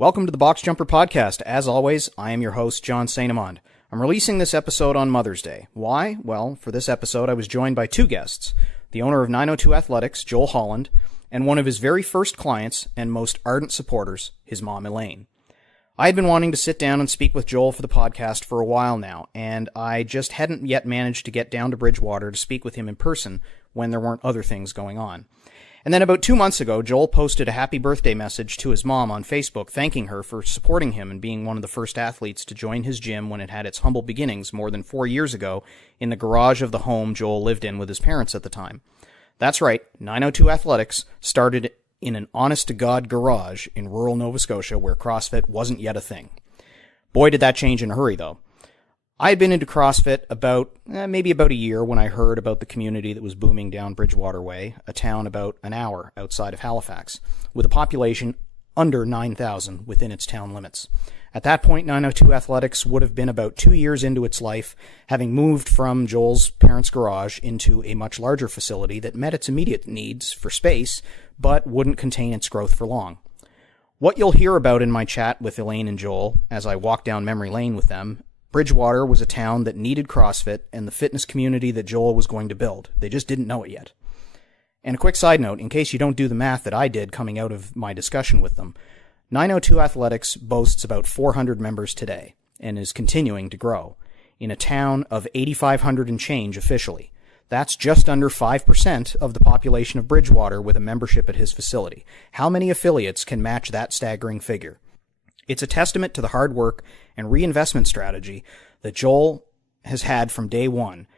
Welcome to the Box Jumper Podcast. As always, I am your host, John St. Amand. I'm releasing this episode on Mother's Day. Why? Well, for this episode, I was joined by two guests, the owner of 902 Athletics, Joel Holland, and one of his very first clients and most ardent supporters, his mom, Elaine. I had been wanting to sit down and speak with Joel for the podcast for a while now, and I just hadn't yet managed to get down to Bridgewater to speak with him in person when there weren't other things going on. And then about 2 months ago, Joel posted a happy birthday message to his mom on Facebook thanking her for supporting him and being one of the first athletes to join his gym when it had its humble beginnings more than 4 years ago in the garage of the home Joel lived in with his parents at the time. That's right, 902 Athletics started in an honest-to-God garage in rural Nova Scotia where CrossFit wasn't yet a thing. Boy, did that change in a hurry, though. I had been into CrossFit maybe about a year when I heard about the community that was booming down Bridgewater Way, a town about an hour outside of Halifax, with a population under 9,000 within its town limits. At that point, 902 Athletics would have been about 2 years into its life, having moved from Joel's parents' garage into a much larger facility that met its immediate needs for space, but wouldn't contain its growth for long. What you'll hear about in my chat with Elaine and Joel, as I walk down memory lane with them, Bridgewater was a town that needed CrossFit and the fitness community that Joel was going to build. They just didn't know it yet. And a quick side note, in case you don't do the math that I did coming out of my discussion with them, 902 Athletics boasts about 400 members today and is continuing to grow in a town of 8,500 and change officially. That's just under 5% of the population of Bridgewater with a membership at his facility. How many affiliates can match that staggering figure? It's a testament to the hard work and reinvestment strategy that Joel has had from day one,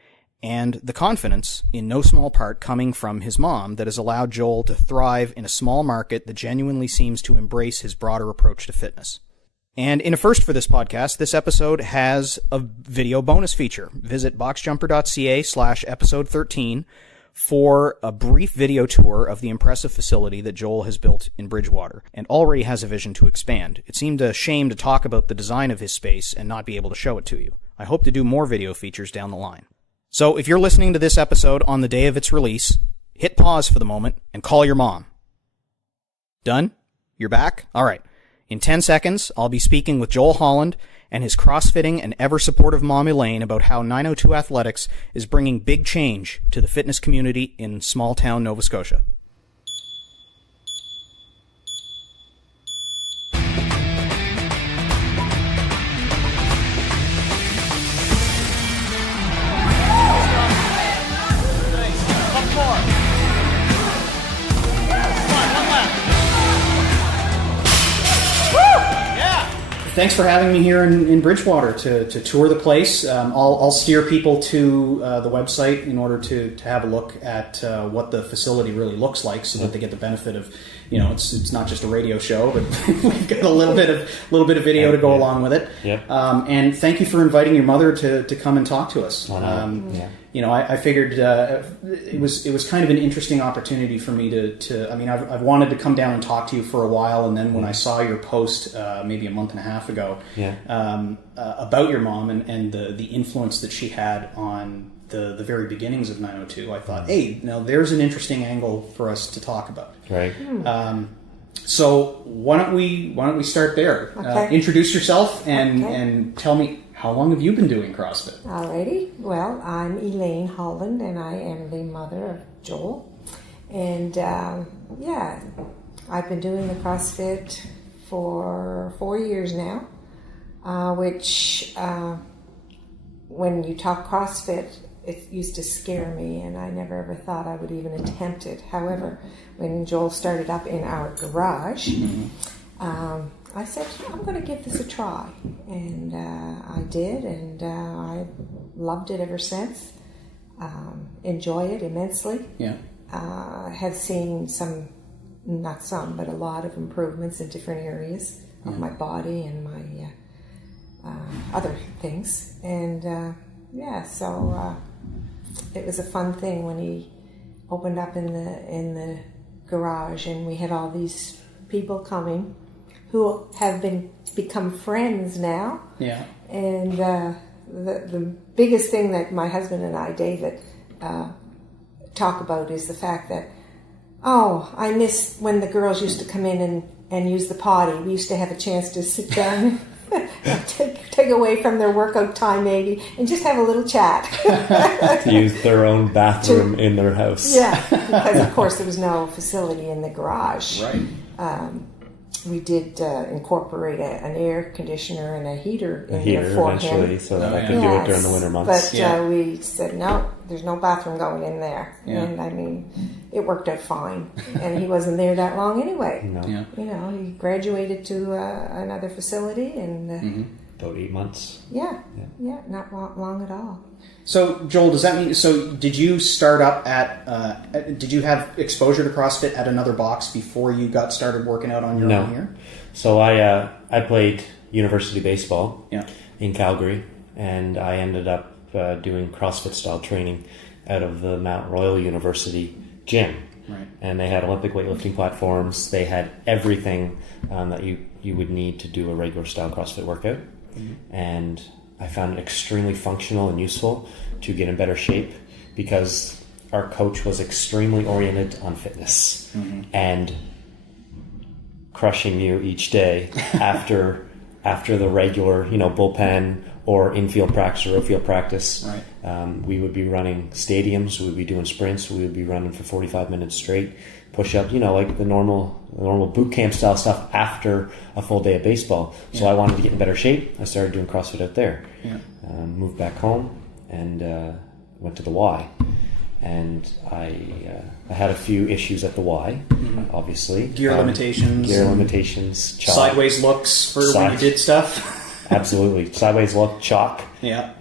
and the confidence, in no small part coming from his mom, that has allowed Joel to thrive in a small market that genuinely seems to embrace his broader approach to fitness. And in a first for this podcast, this episode has a video bonus feature. Visit boxjumper.ca/episode 13 for a brief video tour of the impressive facility that Joel has built in Bridgewater and already has a vision to expand. It seemed a shame to talk about the design of his space and not be able to show it to you. I hope to do more video features down the line. So if you're listening to this episode on the day of its release, hit pause for the moment and call your mom. Done? You're back? All right. In 10 seconds, I'll be speaking with Joel Holland and his crossfitting and ever-supportive mom Elaine about how 902 Athletics is bringing big change to the fitness community in small-town Nova Scotia. Thanks for having me here in Bridgewater to tour the place. I'll steer people to the website in order to have a look at what the facility really looks like, so that they get the benefit of, it's not just a radio show, but we've got a little bit of video to go along with it. Yep. And thank you for inviting your mother to come and talk to us. I figured it was kind of an interesting opportunity for me I've wanted to come down and talk to you for a while, and then when I saw your post maybe a month and a half ago about your mom and the influence that she had on the very beginnings of 902, I thought, hey, now there's an interesting angle for us to talk about. Right. So why don't we start there? Okay. Introduce yourself and tell me, how long have you been doing CrossFit? Alrighty. Well, I'm Elaine Holland, and I am the mother of Joel. And I've been doing the CrossFit for 4 years now, which when you talk CrossFit, it used to scare me, and I never ever thought I would even attempt it. However, when Joel started up in our garage, I said, I'm going to give this a try. And I did, and I loved it ever since. Enjoy it immensely. Yeah. Have seen but a lot of improvements in different areas of my body and my other things. And so it was a fun thing when he opened up in the garage, and we had all these people coming who have become friends now. Yeah. And the biggest thing that my husband and I, David, talk about is the fact that Oh, I miss when the girls used to come in and use the potty. We used to have a chance to sit down and take away from their workout time maybe and just have a little chat. To use their own bathroom in their house. Yeah, because of course there was no facility in the garage. Right. We did incorporate an air conditioner and a heater in Here there for eventually, him. so that I could do it during the winter months. But we said, no, there's no bathroom going in there. Yeah. And I mean, it worked out fine. And he wasn't there that long anyway. No. Yeah. You know, he graduated to another facility and About 8 months. yeah, not long at all. So, Joel, does that mean, so did you start up did you have exposure to CrossFit at another box before you got started working out on your own here? So I played university baseball Yeah. in Calgary, and I ended up doing CrossFit style training out of the Mount Royal University gym. Right. And they had Olympic weightlifting platforms. They had everything that you would need to do a regular style CrossFit workout. Mm-hmm. And I found it extremely functional and useful to get in better shape because our coach was extremely oriented on fitness and crushing you each day after the regular, bullpen or infield practice or outfield practice. Right. We would be running stadiums. We would be doing sprints. We would be running for 45 minutes straight, push up, like the normal boot camp style stuff after a full day of baseball. So I wanted to get in better shape. I started doing CrossFit out there. Yeah. Moved back home and went to the Y. And I had a few issues at the Y, obviously. Gear limitations. Chalk. Sideways looks for when you did stuff. Absolutely. Sideways look, chalk. Yeah.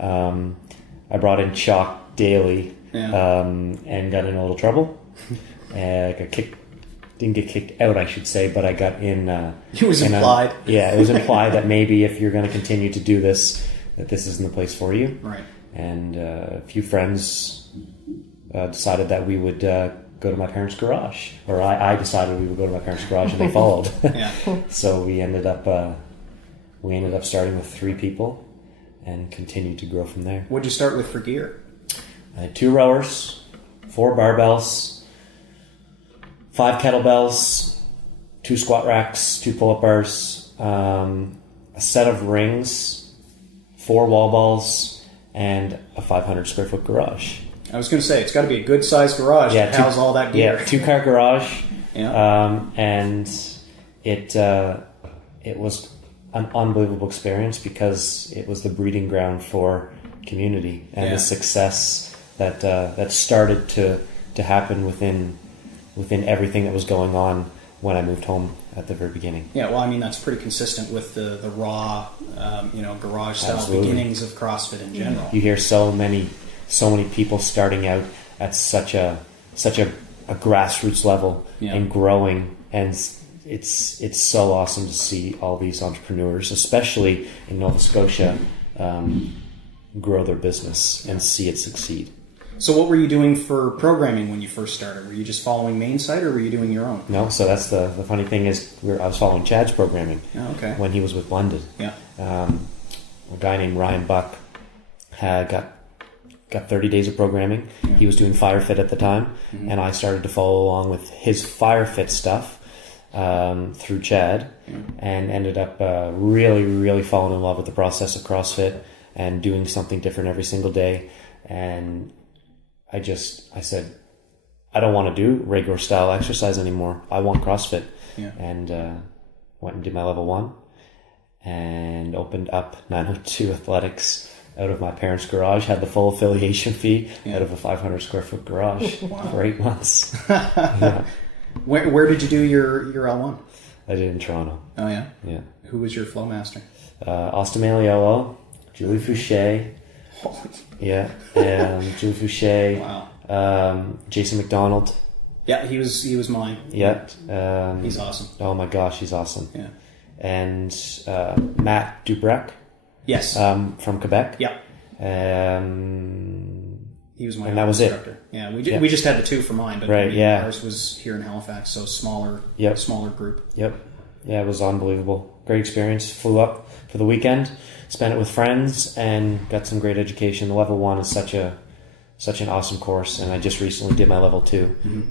I brought in chalk daily and got in a little trouble. Didn't get kicked out, I should say, but I got in. It was implied. It was implied that maybe if you're going to continue to do this, that this isn't the place for you. Right. And a few friends decided that we would go to my parents' garage, or I decided we would go to my parents' garage, and they followed. Yeah. So we ended up starting with 3 people, and continued to grow from there. What'd you start with for gear? I had 2 rowers, 4 barbells, 5 kettlebells, 2 squat racks, 2 pull-up bars, a set of rings, 4 wall balls, and a 500 square foot garage. I was going to say, it's got to be a good sized garage to house all that gear. Yeah, 2-car garage. Yeah. And it was an unbelievable experience because it was the breeding ground for community and the success that started to happen within everything that was going on when I moved home at the very beginning. Yeah, well, I mean, that's pretty consistent with the raw, garage style beginnings of CrossFit in general. You hear so many people starting out at such a grassroots level and growing, and it's so awesome to see all these entrepreneurs, especially in Nova Scotia, grow their business and see it succeed. So what were you doing for programming when you first started? Were you just following main site, or were you doing your own? No, so that's the funny thing is I was following Chad's programming when he was with London. Yeah. A guy named Ryan Buck had got 30 days of programming. Yeah. He was doing FireFit at the time, and I started to follow along with his FireFit stuff through Chad, and ended up really, really falling in love with the process of CrossFit and doing something different every single day. And I said, I don't want to do regular style exercise anymore. I want CrossFit. Yeah. And went and did my level 1 and opened up 902 Athletics out of my parents' garage, had the full affiliation fee out of a 500 square foot garage for 8 months. Yeah. Where did you do your L1? I did it in Toronto. Oh, yeah? Yeah. Who was your flow master? Austin Maliolo, Julie Fouché. Yeah, Julie Fouché. Wow. Jason McDonald. Yeah, he was mine. Yeah. He's awesome. Oh my gosh, he's awesome. Yeah. And Matt Dubrec. Yes. From Quebec. Yeah. He was my instructor. It. Yeah, we just had the 2 for mine, but ours was here in Halifax, so smaller group. Yep. Yeah, it was unbelievable. Great experience. Flew up for the weekend, spent it with friends, and got some great education. The level 1 is such such an awesome course. And I just recently did my level 2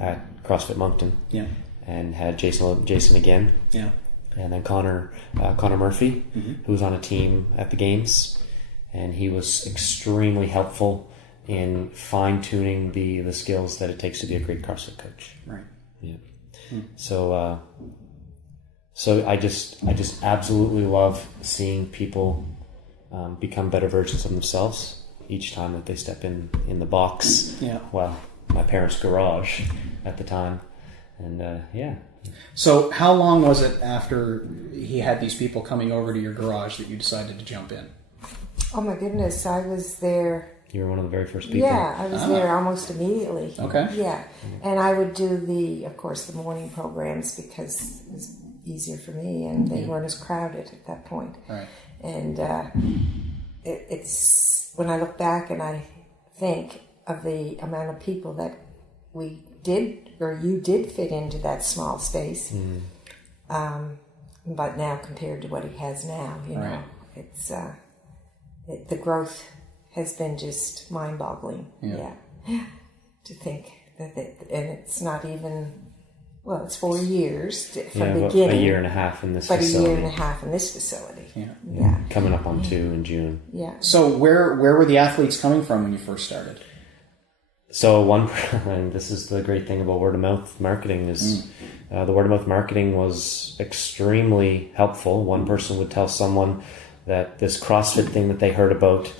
at CrossFit Moncton. Yeah. And had Jason again. Yeah. And then Connor Murphy, who was on a team at the games, and he was extremely helpful in fine-tuning the skills that it takes to be a great CrossFit coach. Right. Yeah. So I just absolutely love seeing people become better versions of themselves each time that they step in the box. Yeah. Well, my parents' garage at the time, and yeah. So how long was it after he had these people coming over to your garage that you decided to jump in? Oh my goodness, I was there. You were one of the very first people. Yeah, I was there almost immediately. Okay. Yeah, and I would do of course, the morning programs because it was easier for me, and they weren't as crowded at that point. Right. And it's when I look back and I think of the amount of people that we did or you did fit into that small space. But now compared to what he has now, you know, it's the growth has been just mind-boggling. Yeah. To think that and it's not even, well, it's 4 years from beginning. A year and a half in this facility. But a year and a half in this facility. Yeah. Coming up on 2 in June. Yeah. So where were the athletes coming from when you first started? So and this is the great thing about word of mouth marketing is the word of mouth marketing was extremely helpful. One person would tell someone that this CrossFit thing that they heard about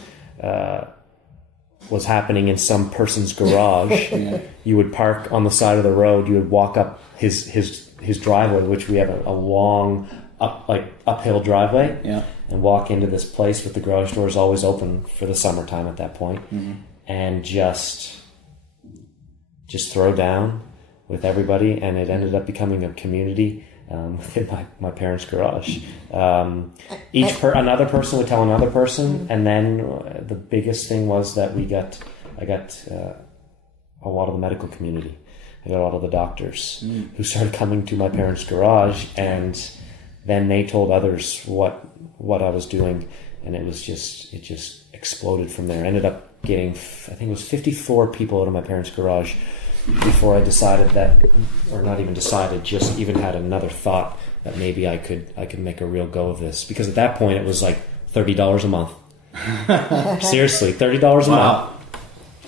was happening in some person's garage. You would park on the side of the road. You would walk up his driveway, which we have a long uphill driveway, and walk into this place with the garage doors always open for the summertime at that point, and just throw down with everybody, and it ended up becoming a community within my parents' garage. Another person would tell another person, and then the biggest thing was that I got a lot of the medical community. I got a lot of the doctors who started coming to my parents' garage, and then they told others what I was doing, and it just exploded from there. I ended up getting, I think it was 54 people out of my parents' garage before I decided that, or not even decided, just even had another thought that maybe I could make a real go of this. Because at that point it was like $30 a month. Seriously, $30 a month.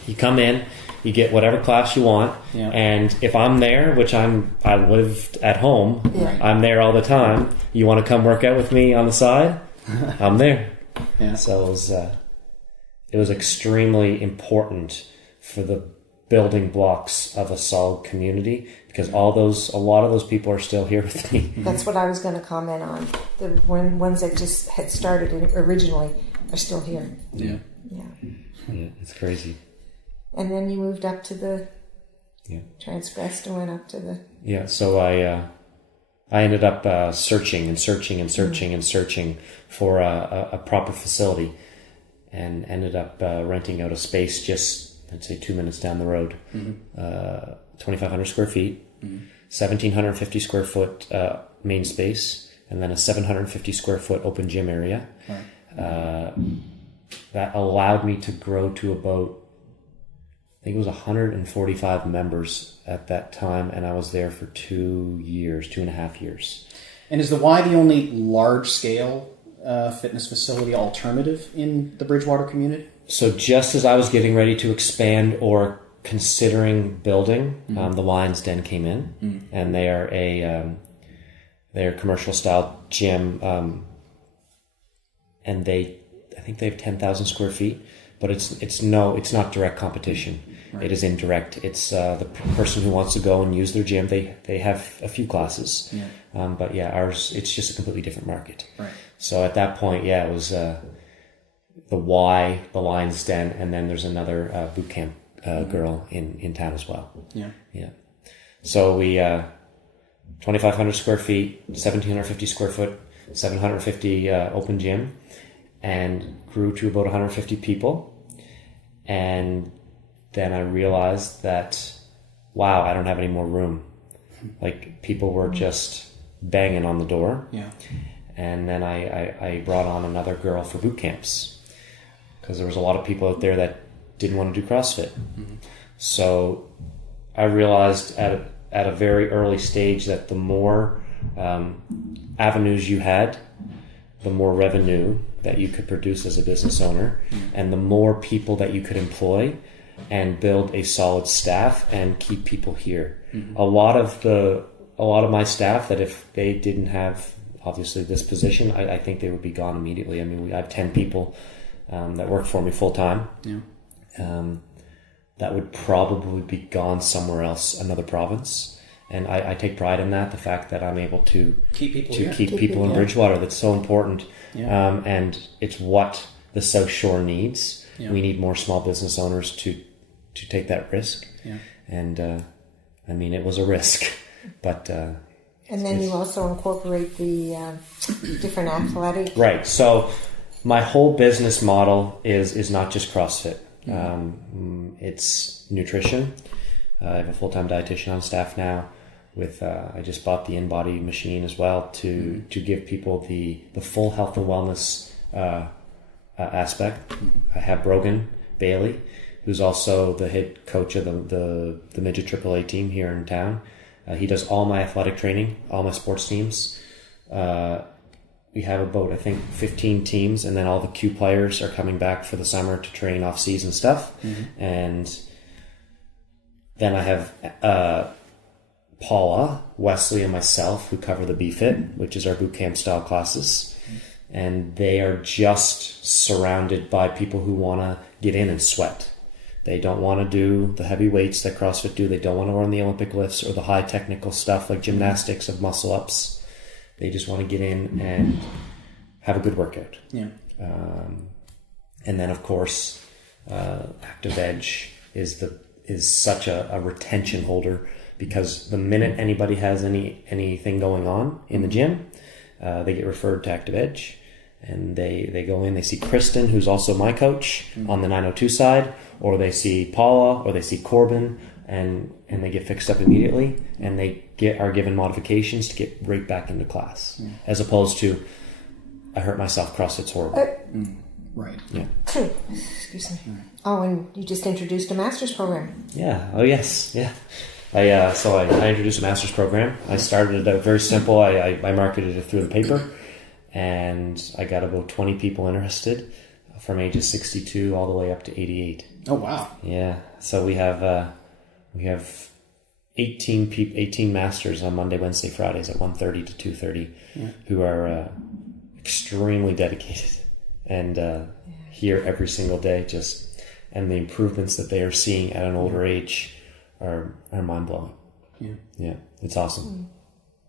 You come in, you get whatever class you want, and if I'm there, which I lived at home, I'm there all the time. You want to come work out with me on the side? I'm there. So it was extremely important for the building blocks of a solid community, because a lot of those people are still here with me. That's what I was going to comment on. The ones that just had started originally are still here. Yeah, it's crazy. And then you moved up to transgressed and went up to the... So I ended up searching for a proper facility, and ended up renting out a space just, I'd say, 2 minutes down the road, 2,500 square feet, 1,750 square foot main space, and then a 750 square foot open gym area. That allowed me to grow to about, I think it was 145 members at that time, and I was there for 2.5 years. And is the Y the only large-scale fitness facility alternative in the Bridgewater community? So just as I was getting ready to expand or considering building, the Lions Den came in, and they are they're a commercial style gym, and I think they have 10,000 square feet, but it's not direct competition. Right. It is indirect. It's the person who wants to go and use their gym. They have a few classes, but ours, it's just a completely different market. Right. So at that point, it was the Y, the Lions Den, and then there's another boot camp girl in town as well. Yeah. So we 2,500 square feet, 1,750 square foot, 750 open gym, and grew to about 150 people. And then I realized that, wow, I don't have any more room. Like, people were just banging on the door. Yeah. And then I brought on another girl for boot camps, because there was a lot of people out there that didn't want to do CrossFit. So I realized at a very early stage that the more avenues you had, the more revenue that you could produce as a business owner, and the more people that you could employ and build a solid staff and keep people here. A lot of my staff, that if they didn't have obviously this position, I think they would be gone immediately. I mean, I have 10 people that work for me full time. That would probably be gone somewhere else, another province. And I take pride in that, the fact that I'm able to keep people in Bridgewater. That's so important. And it's what the South Shore needs. We need more small business owners to take that risk. And I mean, it was a risk, but and then you also incorporate the different athletic. Right. So my whole business model is not just CrossFit. It's nutrition. I have a full-time dietitian on staff now. I just bought the InBody machine as well to give people the full health and wellness aspect. I have Brogan Bailey, who's also the head coach of the midget AAA team here in town. He does all my athletic training, all my sports teams. We have about, I think, 15 teams, and then all the Q players are coming back for the summer to train off-season stuff. And then I have Paula, Wesley, and myself who cover the BFit, which is our boot camp style classes. And they are just surrounded by people who want to get in and sweat. They don't want to do the heavy weights that CrossFit do. They don't want to run the Olympic lifts or the high technical stuff like gymnastics of muscle ups. They just want to get in and have a good workout. And then, of course, Active Edge is such a retention holder, because the minute anybody has anything going on in the gym, they get referred to Active Edge, and they go in, they see Kristen, who's also my coach on the 902 side, or they see Paula, or they see Corbin, and they get fixed up immediately, and they are given modifications to get right back into class, as opposed to, I hurt myself, CrossFit's horrible. Right. Yeah. Excuse me. Oh, and you just introduced a master's program. Yeah. Oh, yes. Yeah. I introduced a master's program. I started it out very simple. I marketed it through the paper, and I got about 20 people interested from ages 62 all the way up to 88. Oh, wow. Yeah. So we have 18 masters on Monday, Wednesday, Fridays at 1:30 to 2:30 who are extremely dedicated and here every single day, and the improvements that they are seeing at an older age are mind-blowing. Yeah, it's awesome.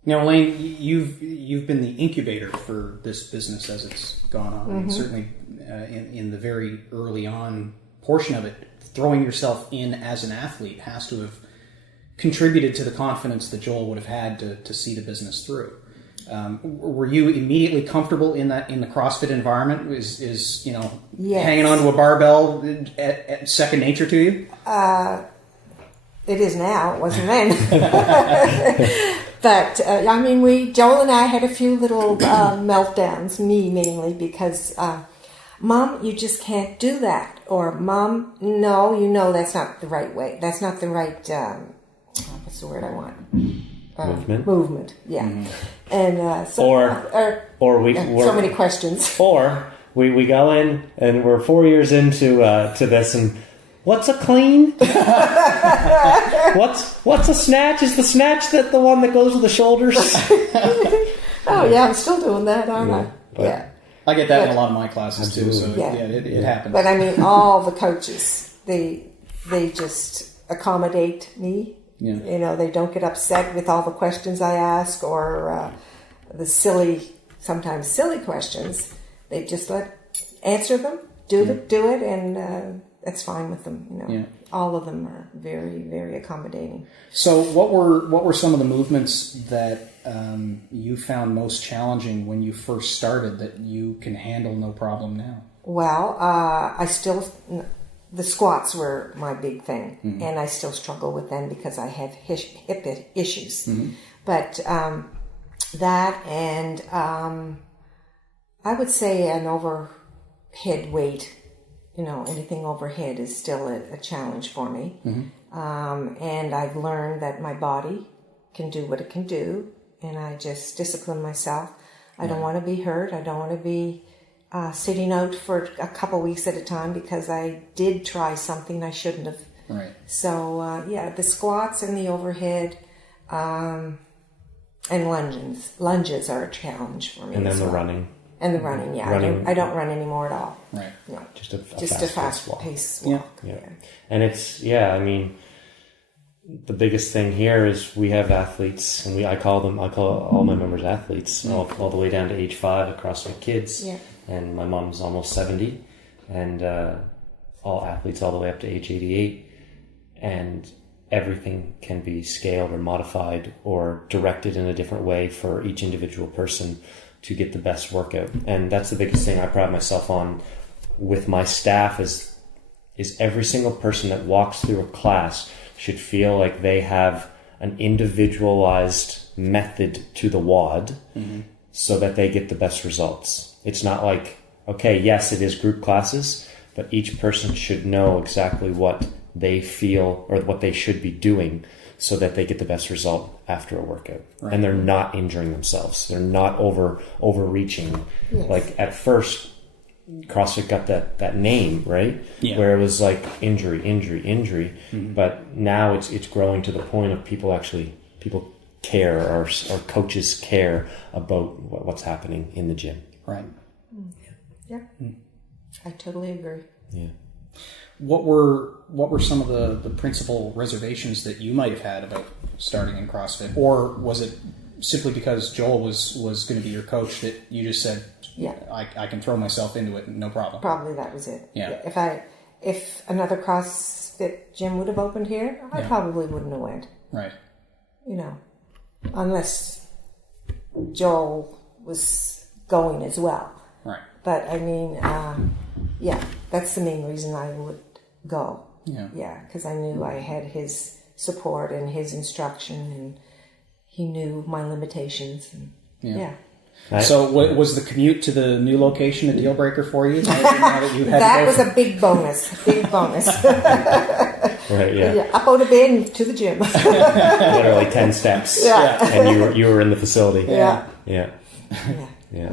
Now, Elaine, you've been the incubator for this business as it's gone on. And certainly in the very early on portion of it, throwing yourself in as an athlete has to have contributed to the confidence that Joel would have had to see the business through. Were you immediately comfortable in the CrossFit environment? Is Yes. hanging onto a barbell at second nature to you? It is now. It wasn't then. But Joel and I had a few little meltdowns. Me mainly, because Mom, you just can't do that, or Mom, no, that's not the right way. That's not the right. What's the word I want? Movement. Yeah. And so many questions. Or we go in and we're 4 years into this, and what's a clean? What's a snatch? Is the snatch the one that goes with the shoulders? Oh yeah, I'm still doing that, aren't I? Yeah. I get that in a lot of my classes too. So it happens. But I mean, all the coaches, they just accommodate me. Yeah. They don't get upset with all the questions I ask, or the sometimes silly questions. They just answer them, do it, and that's fine with them. All of them are very, very accommodating. So, what were some of the movements that you found most challenging when you first started that you can handle no problem now? Well, the squats were my big thing, and I still struggle with them because I have hip issues. But that, and I would say an overhead weight anything overhead is still a challenge for me. And I've learned that my body can do what it can do, and I just discipline myself. I don't want to be hurt. I don't want to be sitting out for a couple weeks at a time because I did try something I shouldn't have. Right. So, the squats and the overhead and lunges are a challenge for me. And then the running. And the running, yeah. I don't run anymore at all. Right. No. Just a fast-paced walk. Yeah. And it's, the biggest thing here is we have athletes, and I call all my members athletes, all the way down to age 5 across my kids. Yeah. And my mom's almost 70, and all athletes all the way up to age 88. And everything can be scaled or modified or directed in a different way for each individual person to get the best workout. And that's the biggest thing I pride myself on with my staff is every single person that walks through a class should feel like they have an individualized method to the WOD so that they get the best results. It's not like, okay, yes, it is group classes, but each person should know exactly what they feel or what they should be doing so that they get the best result after a workout. Right. And they're not injuring themselves. They're not overreaching. Yes. Like at first, CrossFit got that name, right? Yeah. Where it was like injury. But now it's growing to the point of people care or coaches care about what's happening in the gym. Right. Yeah. I totally agree. Yeah. What were some of the principal reservations that you might have had about starting in CrossFit, or was it simply because Joel was going to be your coach that you just said, yeah, I can throw myself into it, no problem? Probably that was it. Yeah. If another CrossFit gym would have opened here, I probably wouldn't have went. Right. Unless Joel was going as well. Right. But I mean, that's the main reason I would go. Yeah, because I knew I had his support and his instruction, and he knew my limitations. And, So was the commute to the new location a deal breaker for you? Now that you had that was a big bonus. Right, yeah. Up out of bed and to the gym. Literally 10 steps. Yeah. And you were in the facility. Yeah.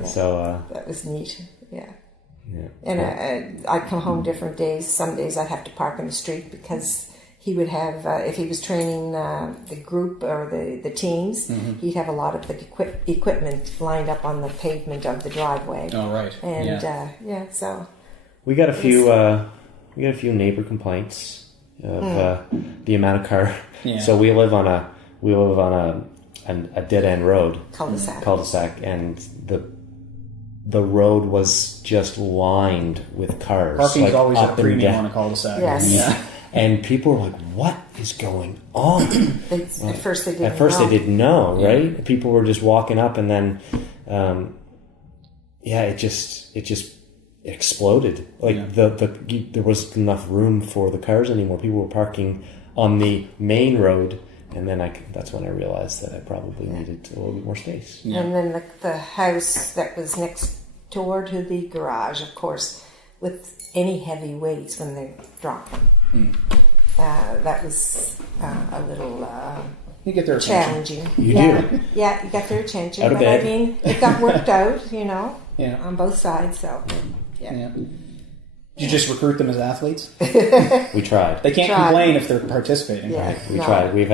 So that was neat. Yeah. Yeah. And I'd come home different days. Some days I'd have to park in the street because he would have, if he was training the group or the teams, he'd have a lot of the equipment lined up on the pavement of the driveway. Oh, right. And so we got a few neighbor complaints of the amount of car. Yeah. So we live on a dead end road, cul-de-sac, and the road was just lined with cars. Parking's always a premium on a cul-de-sac. Yes. Yeah. And people were like, "What is going on?" At first they didn't. They didn't know, right? Yeah. People were just walking up, and then, it just exploded. Like there wasn't enough room for the cars anymore. People were parking on the main road. And then that's when I realized that I probably needed a little bit more space. Yeah. And then the house that was next door to the garage, of course, with any heavy weights when they drop them. That was a little you get their challenging. You do. Yeah, you got their attention. Out of bed. I mean, it got worked out, on both sides. So, yeah. Did you just recruit them as athletes? We tried. They can't complain if they're participating. Yeah, right? We tried. We've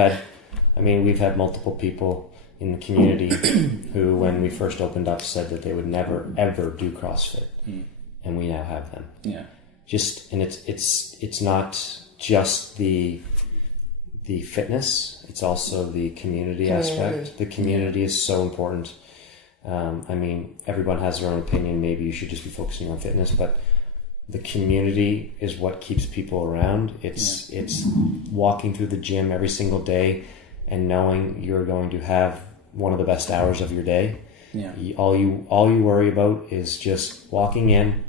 had multiple people in the community who, when we first opened up, said that they would never ever do CrossFit, and we now have them. Yeah. It's not just the fitness; it's also the community aspect. The community is so important. Everyone has their own opinion. Maybe you should just be focusing on fitness, but the community is what keeps people around. It's walking through the gym every single day and knowing you're going to have one of the best hours of your day. Yeah. All you worry about is just walking in,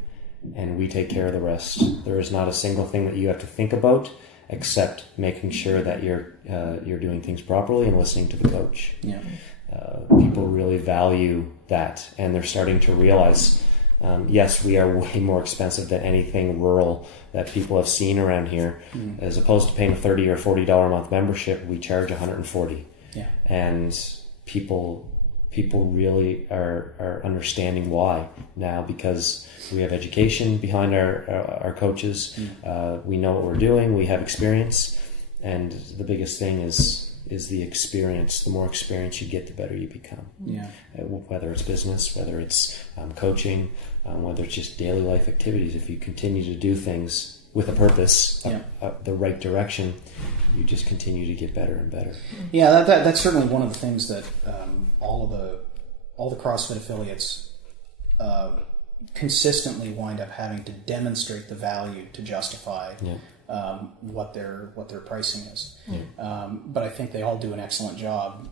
and we take care of the rest. There is not a single thing that you have to think about except making sure that you're doing things properly and listening to the coach. Yeah. People really value that, and they're starting to realize Yes, we are way more expensive than anything rural that people have seen around here. As opposed to paying a $30 or $40 a month membership, we charge $140. Yeah. And people really are understanding why now, because we have education behind our coaches. We know what we're doing. We have experience, and the biggest thing is the experience. The more experience you get, the better you become. Yeah. Whether it's business, whether it's coaching, whether it's just daily life activities. If you continue to do things with a purpose, the right direction, you just continue to get better and better. Yeah, that's certainly one of the things that all the CrossFit affiliates consistently wind up having to demonstrate the value to justify what their pricing is. But I think they all do an excellent job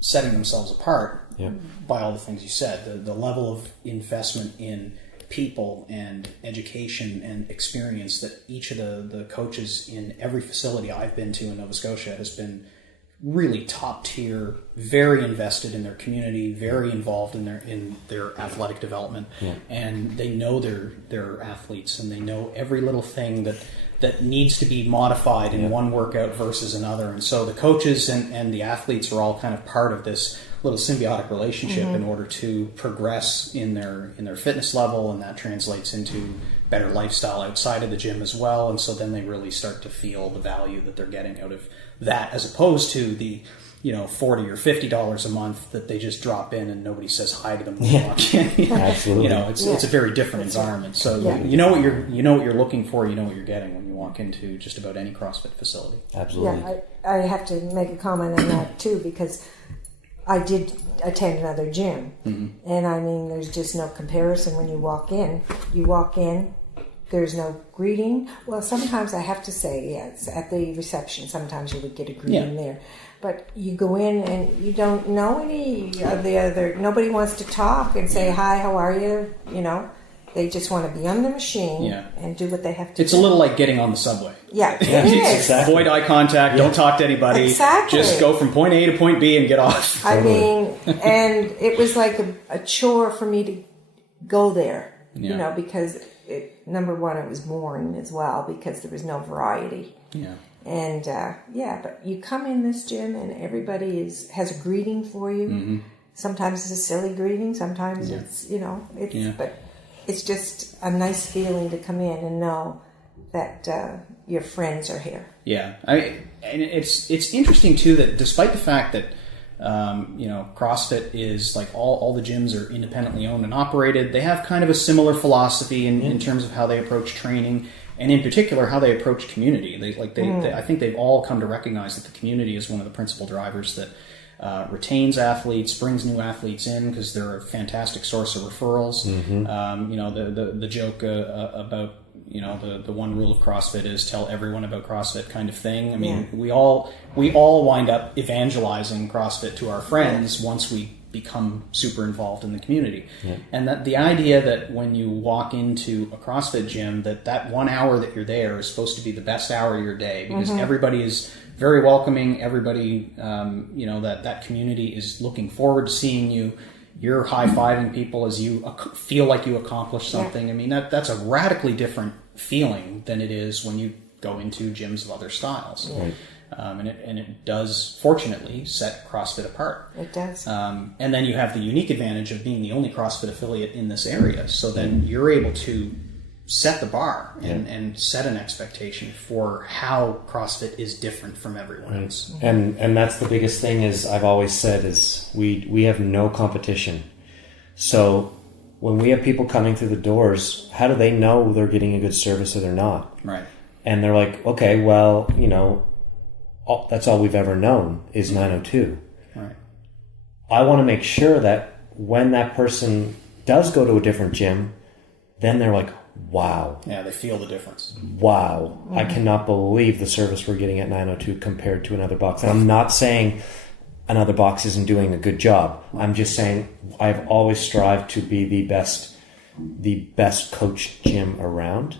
setting themselves apart by all the things you said. The level of investment in people and education and experience that each of the coaches in every facility I've been to in Nova Scotia has been really top tier, very invested in their community, very involved in their athletic development, and they know their athletes, and they know every little thing that needs to be modified in one workout versus another. And so the coaches and the athletes are all kind of part of this little symbiotic relationship in order to progress in their fitness level, and that translates into better lifestyle outside of the gym as well. And so then they really start to feel the value that they're getting out of that, as opposed to the $40 or $50 a month that they just drop in and nobody says hi to them when they walk in. Absolutely. It's a very different environment. So you know what you're looking for, you know what you're getting when you walk into just about any CrossFit facility. Absolutely. Yeah, I have to make a comment on that too, because I did attend another gym, and I mean, there's just no comparison when you walk in. There's no greeting. Well, sometimes I have to say, yes, at the reception, sometimes you would get a greeting there. But you go in and you don't know any of the other, nobody wants to talk and say, hi, how are you? They just want to be on the machine and do what they have to do. It's a little like getting on the subway. Yeah, it is. Exactly. Avoid eye contact, don't talk to anybody. Exactly. Just go from point A to point B and get off. I mean, and it was like a chore for me to go there, because number one, it was boring as well because there was no variety. Yeah. And but you come in this gym and everybody has a greeting for you. Sometimes it's a silly greeting, sometimes it's but it's just a nice feeling to come in and know that your friends are here. Yeah, and it's interesting too that despite the fact that CrossFit is like all the gyms are independently owned and operated, they have kind of a similar philosophy in terms of how they approach training, and in particular how they approach community. They I think they've all come to recognize that the community is one of the principal drivers that retains athletes, brings new athletes in because they're a fantastic source of referrals. The joke about the one rule of CrossFit is tell everyone about CrossFit kind of thing. I mean, we all wind up evangelizing CrossFit to our friends once we become super involved in the community. And that the idea that when you walk into a CrossFit gym, that 1 hour that you're there is supposed to be the best hour of your day because everybody is very welcoming. Everybody, that community is looking forward to seeing you. You're high-fiving people as you feel like you accomplished something. I mean, that's a radically different feeling than it is when you go into gyms of other styles. Right. And it does, fortunately, set CrossFit apart. It does. And then you have the unique advantage of being the only CrossFit affiliate in this area. So then you're able to set the bar and set an expectation for how CrossFit is different from everyone else. And that's the biggest thing is I've always said is we have no competition. So when we have people coming through the doors, how do they know they're getting a good service or they're not? Right. And they're like, okay, well, that's all we've ever known is 902. Right. I want to make sure that when that person does go to a different gym, then they're like, wow. Yeah, they feel the difference. Wow. I cannot believe the service we're getting at 902 compared to another box. And I'm not saying another box isn't doing a good job. I'm just saying I've always strived to be the best coach gym around.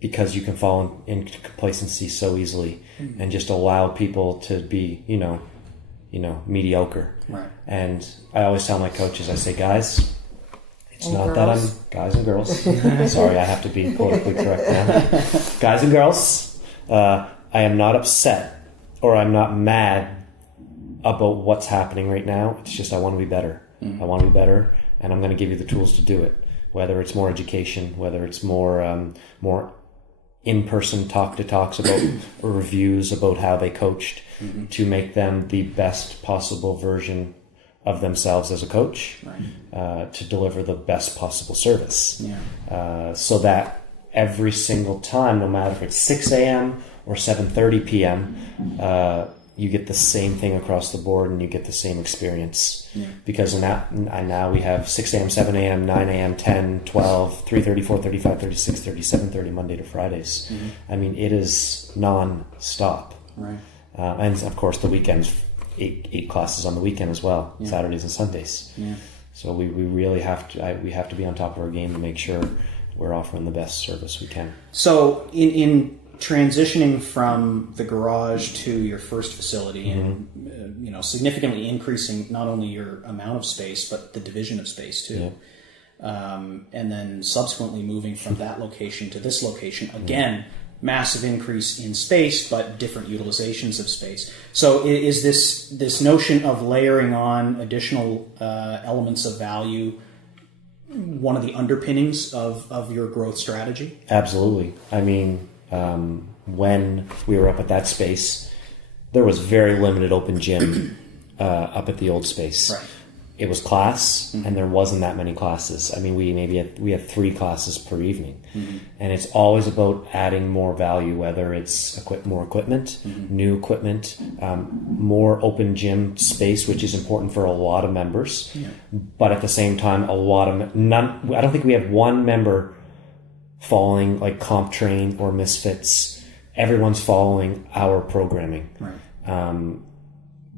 Because you can fall into complacency so easily and just allow people to be, mediocre. Right. And I always tell my coaches, I say, guys, it's And not girls. that I'm guys and girls. Sorry, I have to be politically correct now. Guys and girls, I am not upset or I'm not mad about what's happening right now. It's just I want to be better. I want to be better, and I'm going to give you the tools to do it. Whether it's more education, whether it's more in-person talks about or reviews about how they coached to make them the best possible version of themselves as a coach, to deliver the best possible service. So that every single time, no matter if it's 6 a.m. or 7:30 p.m., you get the same thing across the board and you get the same experience. Because now we have 6 a.m., 7 a.m., 9 a.m., 10, 12, 3:30, 4:30, 5:30, 6:30, 7:30, Monday to Fridays. I mean, it is non-stop. Right. And of course the weekends, eight classes on the weekend as well, Saturdays and Sundays. So we really have to be on top of our game to make sure we're offering the best service we can. So in transitioning from the garage to your first facility and significantly increasing not only your amount of space but the division of space too, and then subsequently moving from that location to this location, again massive increase in space but different utilizations of space. So is this notion of layering on additional elements of value one of the underpinnings of your growth strategy? Absolutely. I mean, when we were up at that space, there was very limited open gym up at the old space. Right. It was class, and there wasn't that many classes. I mean, we had 3 classes per evening, and it's always about adding more value, whether it's more equipment, new equipment, more open gym space, which is important for a lot of members. But at the same time, I don't think we have one member following like comp train or misfits. Everyone's following our programming. Right.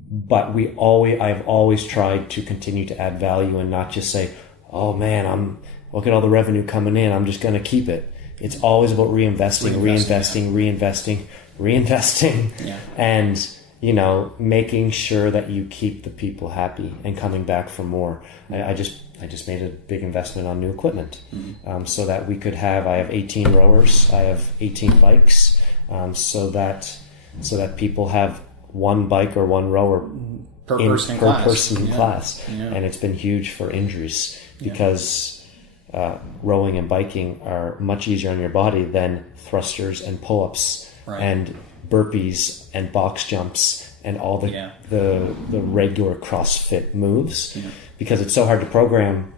But I've always tried to continue to add value and not just say, oh man, look at all the revenue coming in, I'm just going to keep it. It's always about reinvesting, and making sure that you keep the people happy and coming back for more. I just made a big investment on new equipment, so that we could have. I have 18 rowers, I have 18 bikes, so that people have one bike or one rower per person in class. And it's been huge for injuries because rowing and biking are much easier on your body than thrusters and pull-ups and burpees and box jumps and all the regular CrossFit moves, because it's so hard to program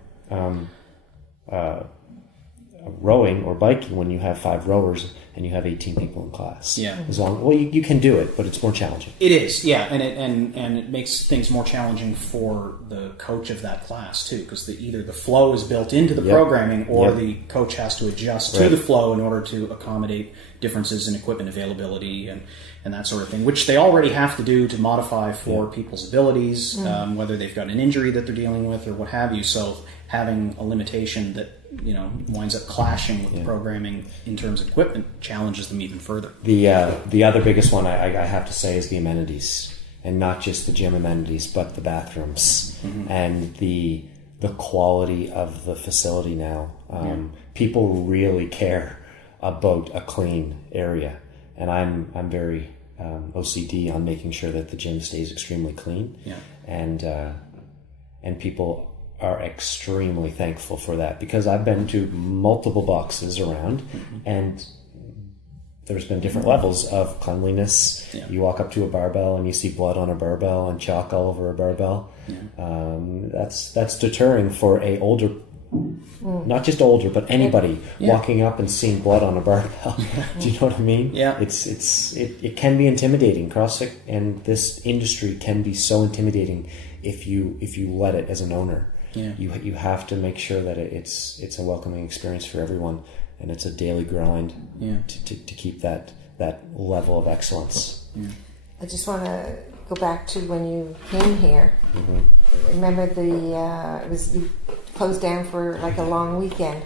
rowing or biking when you have 5 rowers and you have 18 people in class. You can do it, but it's more challenging. It is, and it makes things more challenging for the coach of that class too, because either the flow is built into the programming, or the coach has to adjust to the flow in order to accommodate differences in equipment availability and that sort of thing, which they already have to do to modify for people's abilities, whether they've got an injury that they're dealing with or what have you. So having a limitation that winds up clashing with the programming in terms of equipment challenges them even further. The other biggest one I have to say is the amenities, and not just the gym amenities, but the bathrooms and the quality of the facility now. People really care about a clean area, and I'm very OCD on making sure that the gym stays extremely clean, and people are extremely thankful for that, because I've been to multiple boxes around and there's been different levels of cleanliness. You walk up to a barbell and you see blood on a barbell and chalk all over a barbell. That's deterring for a older, not just older, but anybody walking up and seeing blood on a barbell. Do you know what I mean? It can be intimidating. CrossFit and this industry can be so intimidating if you let it as an owner. You have to make sure that it's a welcoming experience for everyone, and it's a daily grind to keep that level of excellence. I just want to go back to when you came here. Remember it was you closed down for like a long weekend.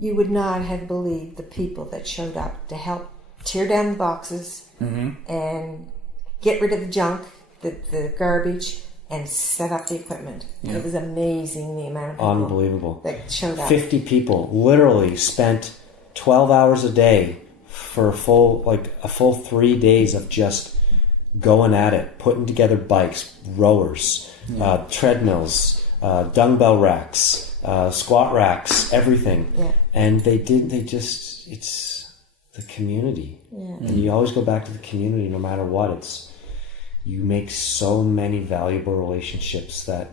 You would not have believed the people that showed up to help tear down the boxes and get rid of the junk the garbage and set up the equipment. Yeah. It was amazing the amount of people unbelievable that showed up. 50 people literally spent 12 hours a day for a full 3 days of just going at it, putting together bikes, rowers, treadmills, dumbbell racks, squat racks, everything. Yeah. And it's the community. Yeah. And you always go back to the community no matter what. You make so many valuable relationships that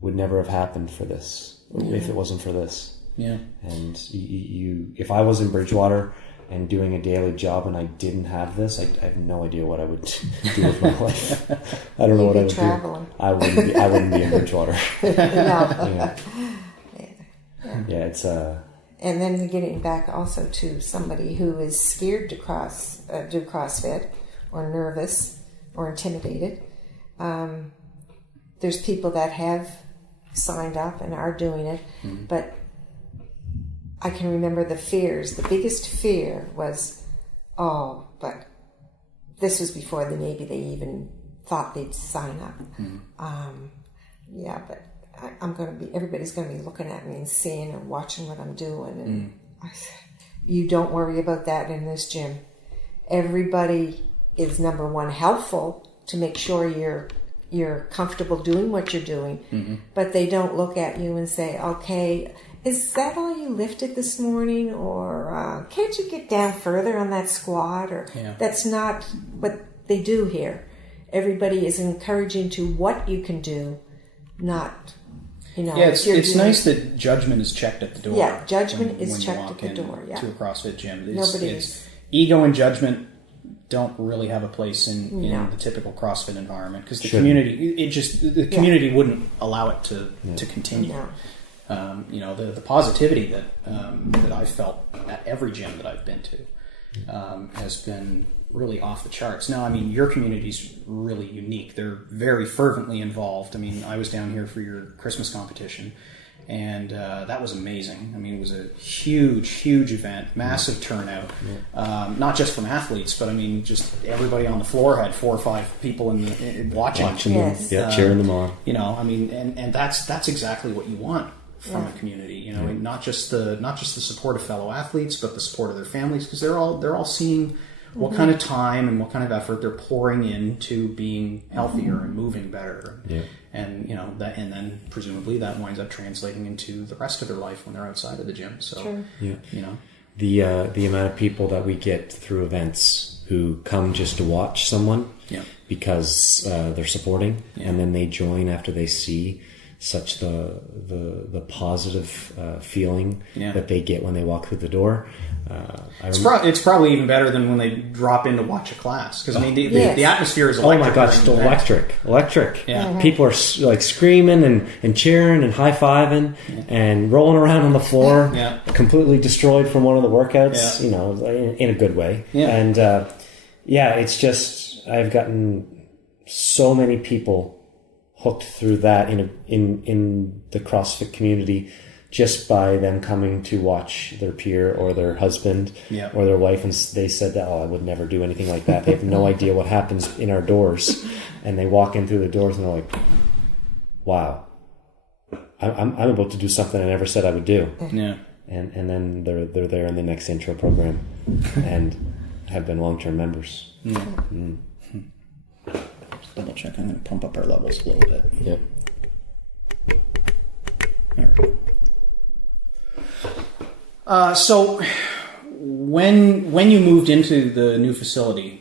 would never have happened for this, if it wasn't for this. Yeah. And if I was in Bridgewater and doing a daily job and I didn't have this, I have no idea what I would do with my life. I don't know what I would traveling. do. I wouldn't be in Bridgewater. No. Yeah, it's And then getting back also to somebody who is scared to do CrossFit, or nervous, or intimidated. There's people that have signed up and are doing it, but I can remember the fears. The biggest fear was, but this was before maybe they even thought they'd sign up. But everybody's going to be looking at me and seeing or watching what I'm doing. And I said, you don't worry about that in this gym. Everybody is, number one, helpful to make sure you're comfortable doing what you're doing, but they don't look at you and say, okay, is that all you lifted this morning? Or can't you get down further on that squat? Or that's not what they do here. Everybody is encouraging to what you can do, not... it's nice that judgment is checked at the door. Yeah, judgment is checked at the door. Yeah, to a CrossFit gym. It's ego and judgment don't really have a place in the typical CrossFit environment, because the community wouldn't allow it to continue. No. The positivity that I've felt at every gym that I've been to has been really off the charts. Now, I mean, your community's really unique. They're very fervently involved. I mean, I was down here for your Christmas competition, and that was amazing. I mean, it was a huge event, massive turnout, not just from athletes, but I mean, just everybody on the floor had 4 or 5 people watching them, cheering them on. I mean, and that's exactly what you want from a community. Not just the support of fellow athletes, but the support of their families, because they're all seeing what kind of time and what kind of effort they're pouring into being healthier and moving better. Yeah. And and then presumably that winds up translating into the rest of their life when they're outside of the gym. So the amount of people that we get through events who come just to watch someone because they're supporting, and then they join after they see such the positive feeling that they get when they walk through the door. It's probably even better than when they drop in to watch a class, because I mean the atmosphere is electric. Oh my gosh, it's electric. Yeah. People are like screaming and cheering and high-fiving and rolling around on the floor, completely destroyed from one of the workouts, in a good way. And it's just, I've gotten so many people hooked through that in the CrossFit community, just by them coming to watch their peer or their husband or their wife, and they said that, I would never do anything like that. They have no idea what happens in our doors, and they walk in through the doors and they're like, wow, I'm about to do something I never said I would do. Yeah. And then they're there in the next intro program and have been long-term members. Just double check. I'm going to pump up our levels a little bit. Yep. There we go. So when you moved into the new facility,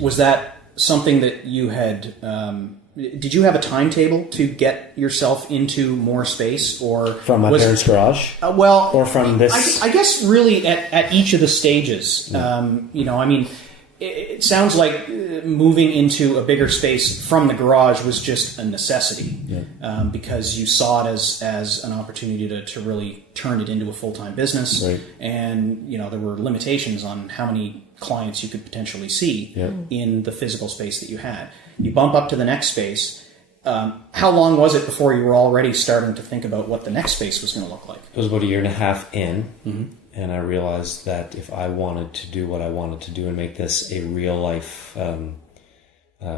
was that something that you had? Did you have a timetable to get yourself into more space, or from my parents' garage? Or from this? I guess really at each of the stages. I mean, it sounds like moving into a bigger space from the garage was just a necessity, because you saw it as an opportunity to really turn it into a full-time business. Right. And, there were limitations on how many clients you could potentially see in the physical space that you had. You bump up to the next space. How long was it before you were already starting to think about what the next space was going to look like? It was about 1.5 years in. And I realized that if I wanted to do what I wanted to do and make this a real life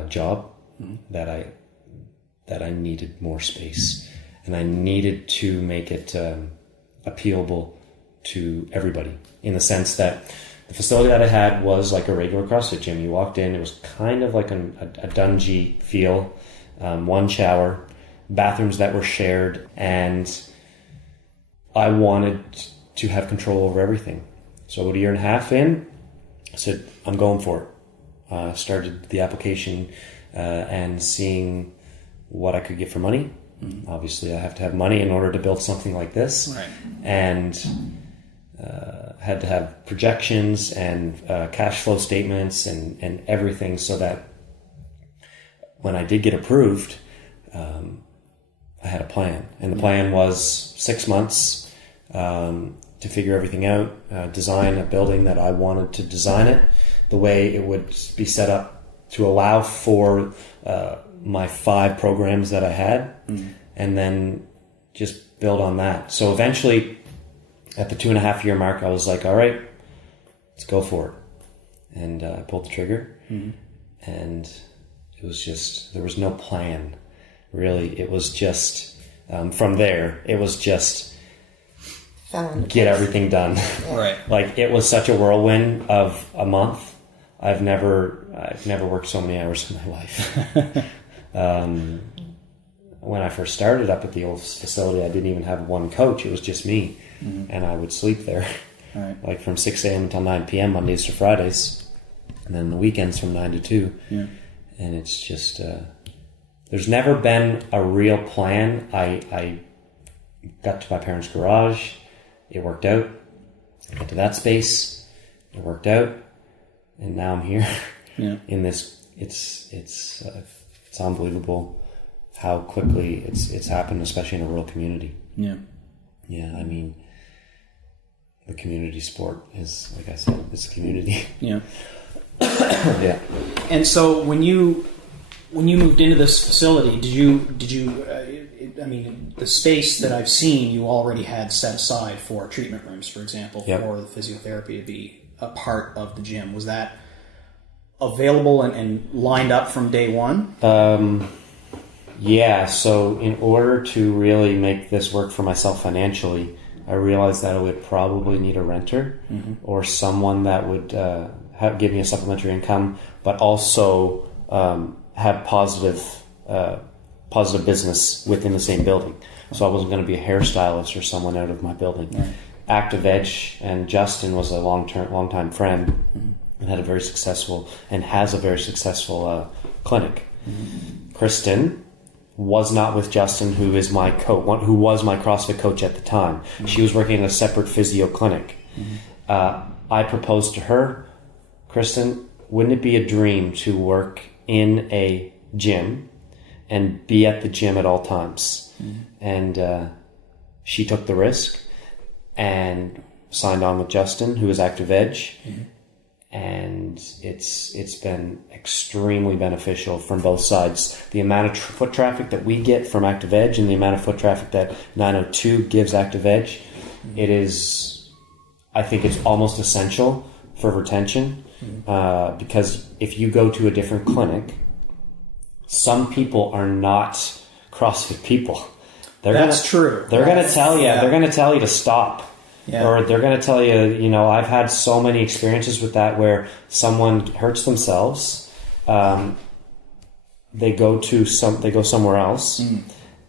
job that I needed more space, and I needed to make it appealable to everybody, in the sense that the facility that I had was like a regular CrossFit gym. You walked in, it was kind of like a dungy feel, one shower, bathrooms that were shared, and I wanted to have control over everything. So about a year and a half in, I said, I'm going for it. Started the application and seeing what I could get for money. Obviously, I have to have money in order to build something like this. Right. And had to have projections and cash flow statements and everything, so that when I did get approved, I had a plan. And the plan was 6 months to figure everything out, design a building that I wanted to design it the way it would be set up to allow for my 5 programs that I had, and then just build on that. So eventually, at the 2.5 year mark, I was like, all right, let's go for it. And I pulled the trigger, and it was just, there was no plan, really. It was just, from there, it was just get everything done. Right. Like, it was such a whirlwind of a month. I've never worked so many hours in my life. When I first started up at the old facility, I didn't even have one coach. It was just me. And I would sleep there, like from 6 a.m. until 9 p.m. Mondays to Fridays, and then the weekends from 9 to 2. And it's just, there's never been a real plan. I got to my parents' garage. It worked out. I got to that space. It worked out. And now I'm here in this. It's unbelievable how quickly it's happened, especially in a rural community. Yeah, I mean, the community sport is, like I said, it's a community. Yeah. And so when you moved into this facility, did you I mean, the space that I've seen, you already had set aside for treatment rooms, for example, for the physiotherapy to be a part of the gym. Was that available and lined up from day one? Yeah, so in order to really make this work for myself financially, I realized that I would probably need a renter or someone that would give me a supplementary income, but also have positive business within the same building. So I wasn't going to be a hairstylist or someone out of my building. Right. Active Edge and Justin was a long-time friend and had a very successful and has a very successful clinic. Kristen was not with Justin, who is my coach, who was my CrossFit coach at the time. She was working in a separate physio clinic. I proposed to her, Kristen, wouldn't it be a dream to work in a gym and be at the gym at all times? And she took the risk and signed on with Justin, who is Active Edge. And it's been extremely beneficial from both sides. The amount of foot traffic that we get from Active Edge and the amount of foot traffic that 902 gives Active Edge, it is, I think it's almost essential for retention, because if you go to a different clinic, some people are not CrossFit people. That's true. They're going to tell you. Yeah. They're going to tell you to stop. Yeah. Or they're going to tell you, I've had so many experiences with that where someone hurts themselves. They go somewhere else,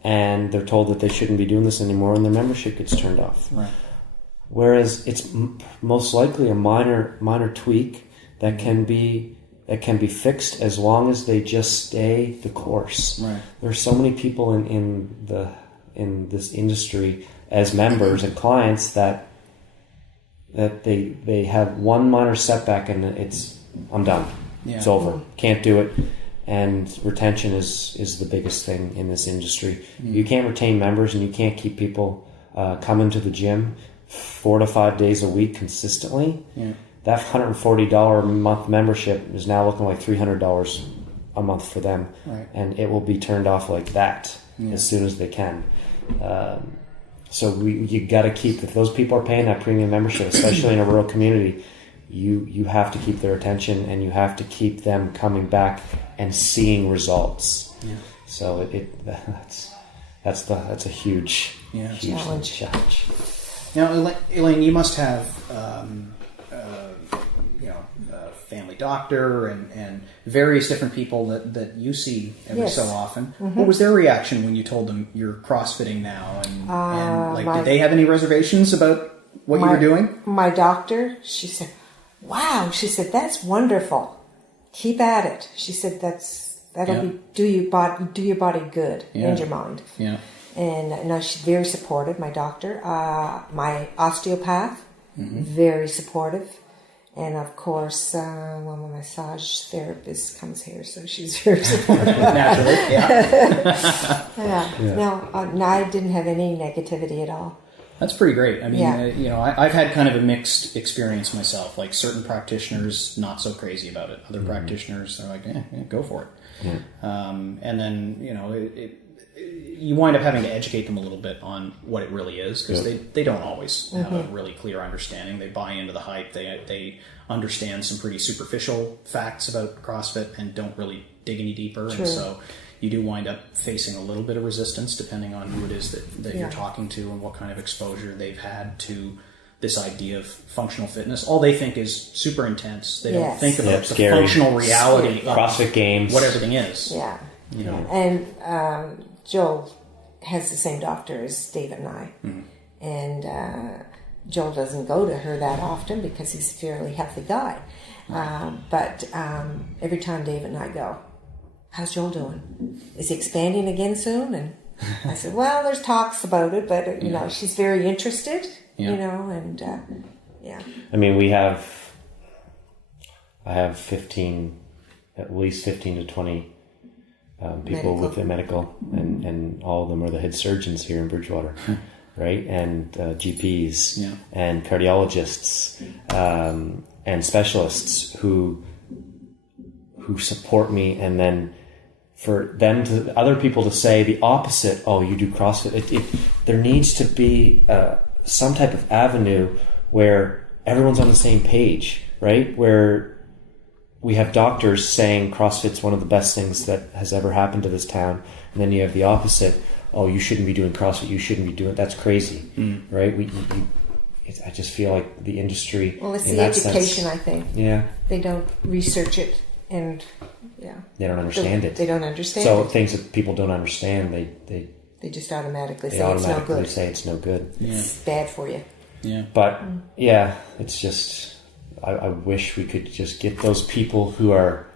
and they're told that they shouldn't be doing this anymore, and their membership gets turned off. Right. Whereas it's most likely a minor tweak that can be fixed as long as they just stay the course. Right. There's so many people in this industry as members and clients that they have one minor setback and I'm done. Yeah. It's over. Can't do it. And retention is the biggest thing in this industry. You can't retain members, and you can't keep people coming to the gym 4 to 5 days a week consistently. Yeah. That $140 a month membership is now looking like $300 a month for them. Right. And it will be turned off like that as soon as they can. So you got to keep, if those people are paying that premium membership, especially in a rural community, you have to keep their attention, and you have to keep them coming back and seeing results. Yeah. So that's a huge challenge. Now, Elaine, you must have a family doctor and various different people that you see every so often. What was their reaction when you told them you're CrossFitting now? And did they have any reservations about what you were doing? My doctor, she said, "Wow," she said, "that's wonderful. Keep at it." She said, that'll do your body good and your mind. Yeah. And no, she's very supportive. My doctor, my osteopath, very supportive. And of course, my massage therapist comes here, so she's very supportive. Naturally, No, I didn't have any negativity at all. That's pretty great. I mean, I've had kind of a mixed experience myself. Like certain practitioners, not so crazy about it. Other practitioners, they're like, go for it. Yeah. And then, you wind up having to educate them a little bit on what it really is, because they don't always have a really clear understanding. They buy into the hype. They understand some pretty superficial facts about CrossFit and don't really dig any deeper. True. And so you do wind up facing a little bit of resistance depending on who it is that you're talking to and what kind of exposure they've had to this idea of functional fitness. All they think is super intense. They don't think about the functional reality of CrossFit Games, what everything is. Yeah. And Joel has the same doctor as David and I. And Joel doesn't go to her that often because he's a fairly healthy guy. But every time David and I go, "How's Joel doing? Is he expanding again soon?" And I said, "Well, there's talks about it, but she's very interested, and I mean, I have at least 15 to 20 people with the medical, and all of them are the head surgeons here in Bridgewater, right? And GPs and cardiologists and specialists who support me, and then for other people to say the opposite. Oh, you do CrossFit. There needs to be some type of avenue where everyone's on the same page, right? Where we have doctors saying CrossFit's one of the best things that has ever happened to this town, and then you have the opposite. Oh, you shouldn't be doing CrossFit. You shouldn't be doing it. That's crazy, right? I just feel like the industry. Well, it's the education, I think. Yeah. They don't research it, and they don't understand it. They don't understand. So it. Things that people don't understand, they just automatically say it's no good. Say it's no good. Yeah. It's bad for you. Yeah. But it's just. I wish we could just get those people who are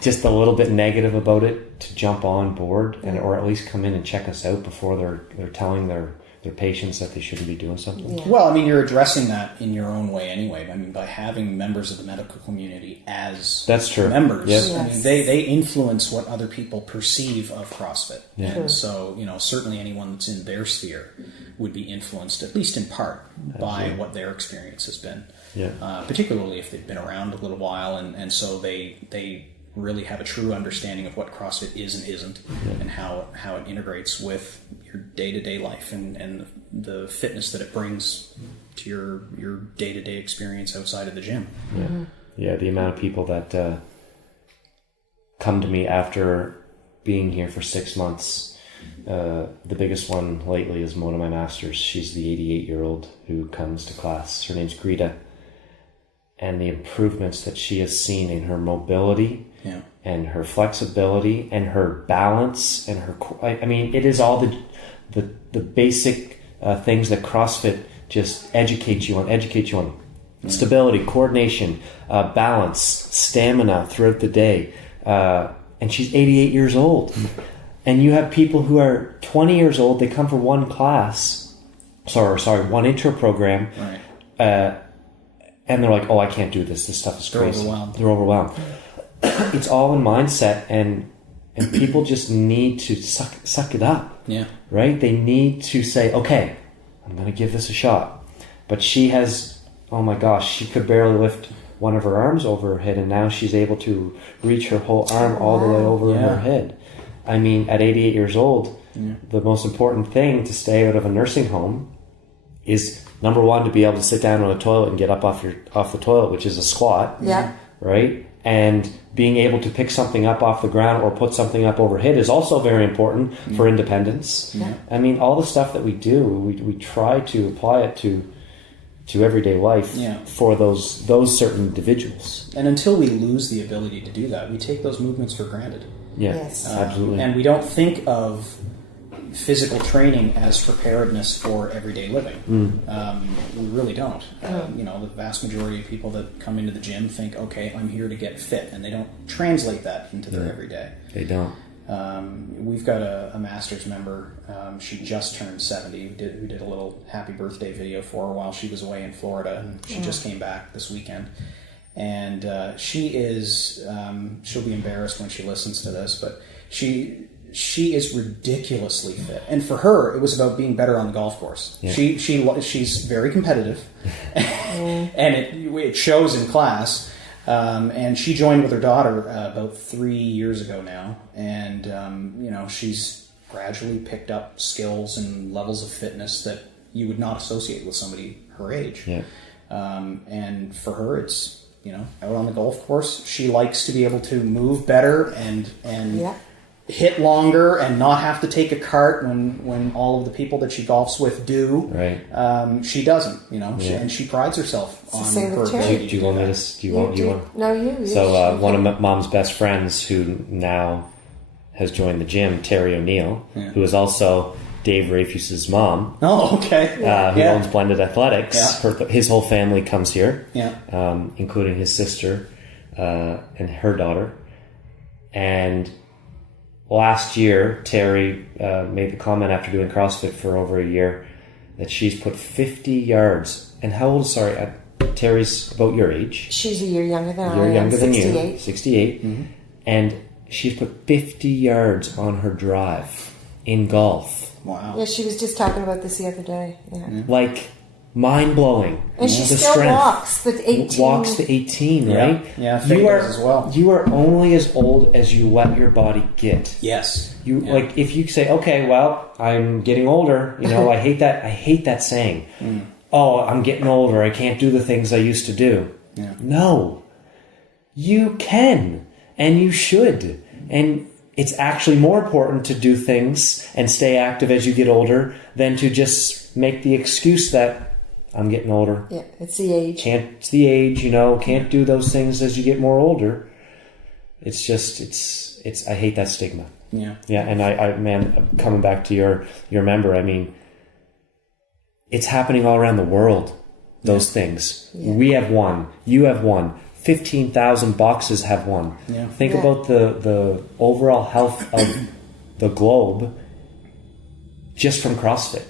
just a little bit negative about it to jump on board, or at least come in and check us out before they're telling their patients that they shouldn't be doing something. Yeah. Well, I mean, you're addressing that in your own way anyway. I mean, by having members of the medical community as members. Yes. I mean, they influence what other people perceive of CrossFit. Yeah. And so, certainly anyone that's in their sphere would be influenced, at least in part, by what their experience has been. Yeah. Particularly if they've been around a little while, and so they really have a true understanding of what CrossFit is and isn't, and how it integrates with your day-to-day life and the fitness that it brings to your day-to-day experience outside of the gym. Yeah, yeah. The amount of people that come to me after being here for 6 months. The biggest one lately is one of my masters. She's the 88-year-old who comes to class. Her name's Greta. And the improvements that she has seen in her mobility and her flexibility and her balance and her... I mean, it is all the basic things that CrossFit just educates you on. Stability, coordination, balance, stamina throughout the day. And she's 88 years old. And you have people who are 20 years old, they come for one class, one intro program, and they're like, "Oh, I can't do this. This stuff is crazy." They're overwhelmed. It's all in mindset, and people just need to suck it up. Yeah. Right? They need to say, "Okay, I'm going to give this a shot." But she has, oh my gosh, she could barely lift one of her arms over her head, and now she's able to reach her whole arm all the way over her head. I mean, at 88 years old, the most important thing to stay out of a nursing home is number one, to be able to sit down on a toilet and get up off the toilet, which is a squat. Yeah. Right? And being able to pick something up off the ground or put something up overhead is also very important for independence. Yeah. I mean, all the stuff that we do, we try to apply it to everyday life for those certain individuals. And until we lose the ability to do that, we take those movements for granted. Yeah, Yes. absolutely. And we don't think of physical training as preparedness for everyday living. We really don't. The vast majority of people that come into the gym think, okay, I'm here to get fit, and they don't translate that into their everyday. They don't. We've got a Masters member. She just turned 70. We did a little happy birthday video for her while she was away in Florida, and she just came back this weekend. And she'll be embarrassed when she listens to this, but she is ridiculously fit, and for her, it was about being better on the golf course. Yeah. She's very competitive, and it shows in class. And she joined with her daughter about 3 years ago now, and she's gradually picked up skills and levels of fitness that you would not associate with somebody her age. Yeah. And for her, it's out on the golf course, she likes to be able to move better and hit longer and not have to take a cart when all of the people that she golfs with do. Right. She doesn't, and she prides herself on her ability. Do you want me to? Do you want? No, you. So one of Mom's best friends, who now has joined the gym, Terry O'Neill, who is also Dave Rafus's mom. Oh, okay. Who owns Blended Athletics. Yeah. His whole family comes here, including his sister and her daughter. And last year, Terry made the comment after doing CrossFit for over a year that she's put 50 yards. And how old? Sorry, Terry's about your age. She's a year younger than I am. You're younger than 68. you. 68. Mm-hmm. And she's put 50 yards on her drive in golf. Wow. Yeah, she was just talking about this the other day. Yeah. Like, mind-blowing. And she still walks the 18. Walks the 18, right? Yeah, you are as well. You are only as old as you let your body get. Yes. Like, if you say, okay, well, I'm getting older, I hate that saying. Oh, I'm getting older, I can't do the things I used to do. Yeah. No. You can, and you should. And it's actually more important to do things and stay active as you get older than to just make the excuse that I'm getting older. Yeah, it's the age. It's the age, can't do those things as you get more older. It's just, I hate that stigma. Yeah. Yeah, and I coming back to your member, I mean, it's happening all around the world, those things. Yeah. We have one. You have one. 15,000 boxes have one. Yeah. Think about the overall health of the globe just from CrossFit.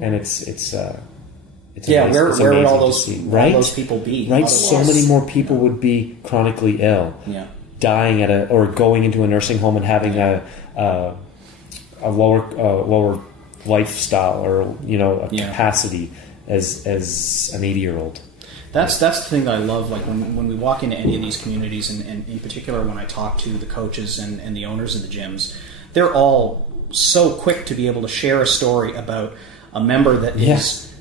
And it's where would all those people be? Right, so many more people would be chronically ill. Yeah. Dying or going into a nursing home and having a lower lifestyle or a capacity as an 80-year-old. That's the thing that I love. Like when we walk into any of these communities, and in particular when I talk to the coaches and the owners of the gyms, they're all so quick to be able to share a story about a member that is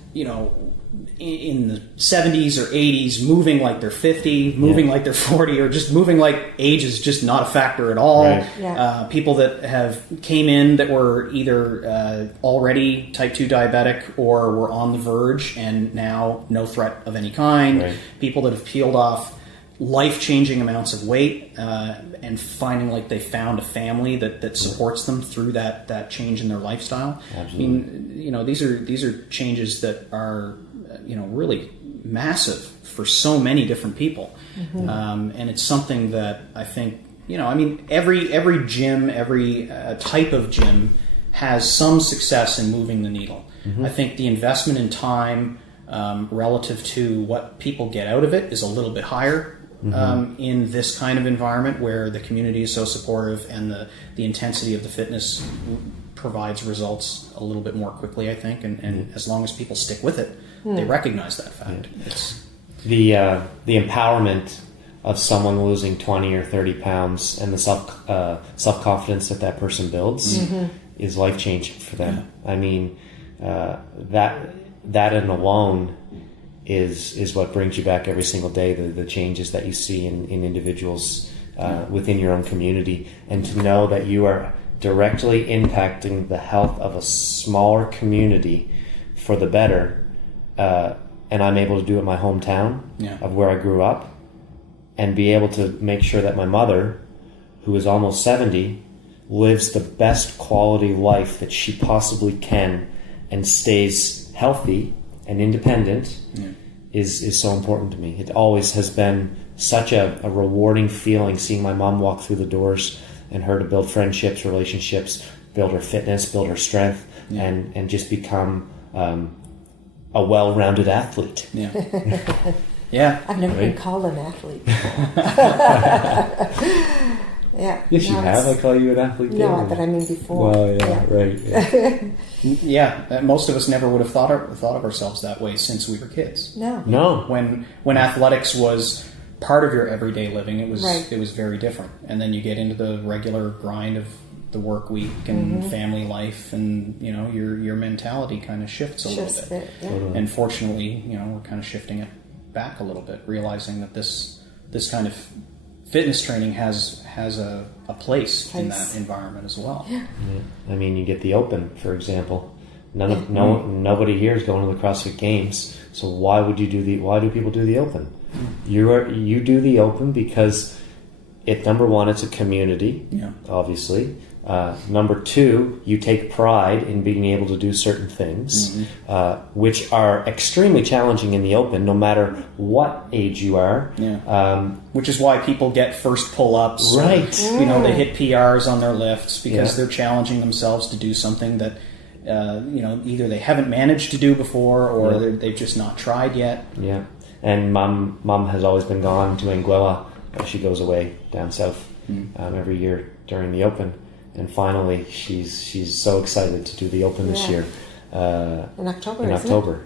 in the 70s or 80s, moving like they're 50, moving like they're 40, or just moving like age is just not a factor at all. Right. Yeah. People that have came in that were either already type 2 diabetic or were on the verge and now no threat of any kind. Right. People that have peeled off life-changing amounts of weight and finding like they found a family that supports them through that change in their lifestyle. Absolutely. I mean, these are changes that are really massive for so many different people. Mm-hmm. And it's something that I think, every gym, every type of gym has some success in moving the needle. Mm-hmm. I think the investment in time relative to what people get out of it is a little bit higher in this kind of environment where the community is so supportive and the intensity of the fitness provides results a little bit more quickly, I think. And as long as people stick with it, they recognize that fact. Yeah. It's the empowerment of someone losing 20 or 30 pounds and the self-confidence that person builds is life-changing for them. Yeah. I mean, that that and alone is what brings you back every single day. The changes that you see in individuals within your own community, and to know that you are directly impacting the health of a smaller community for the better, and I'm able to do it in my hometown of where I grew up, and be able to make sure that my mother, who is almost 70, lives the best quality life that she possibly can and stays healthy and independent is so important to me. It always has been such a rewarding feeling seeing my mom walk through the doors, and her to build friendships, relationships, build her fitness, build her strength, and just become a well-rounded athlete. Yeah. I've never been called an athlete. Yeah. Yes, you have. I call you an athlete. No, but I mean before. Well, right. Yeah, most of us never would have thought of ourselves that way since we were kids. No. When athletics was part of your everyday living, it was very different. And then you get into the regular grind of the work week and family life, and your mentality kind of shifts a little bit. Totally. And fortunately, we're kind of shifting it back a little bit, realizing that this kind of fitness training has a place in that environment as well. Yeah. I mean, you get the Open, for example. Nobody here is going to the CrossFit Games, so why do people do the Open? You do the Open because number one, it's a community, obviously. Number two, you take pride in being able to do certain things, which are extremely challenging in the Open, no matter what age you are. Which is why people get first pull-ups. Right. They hit PRs on their lifts because they're challenging themselves to do something that, either they haven't managed to do before, or they've just not tried yet. Yeah. And mom has always been gone to Anguilla. She goes away down south every year during the Open. And finally, she's so excited to do the Open this year. In October.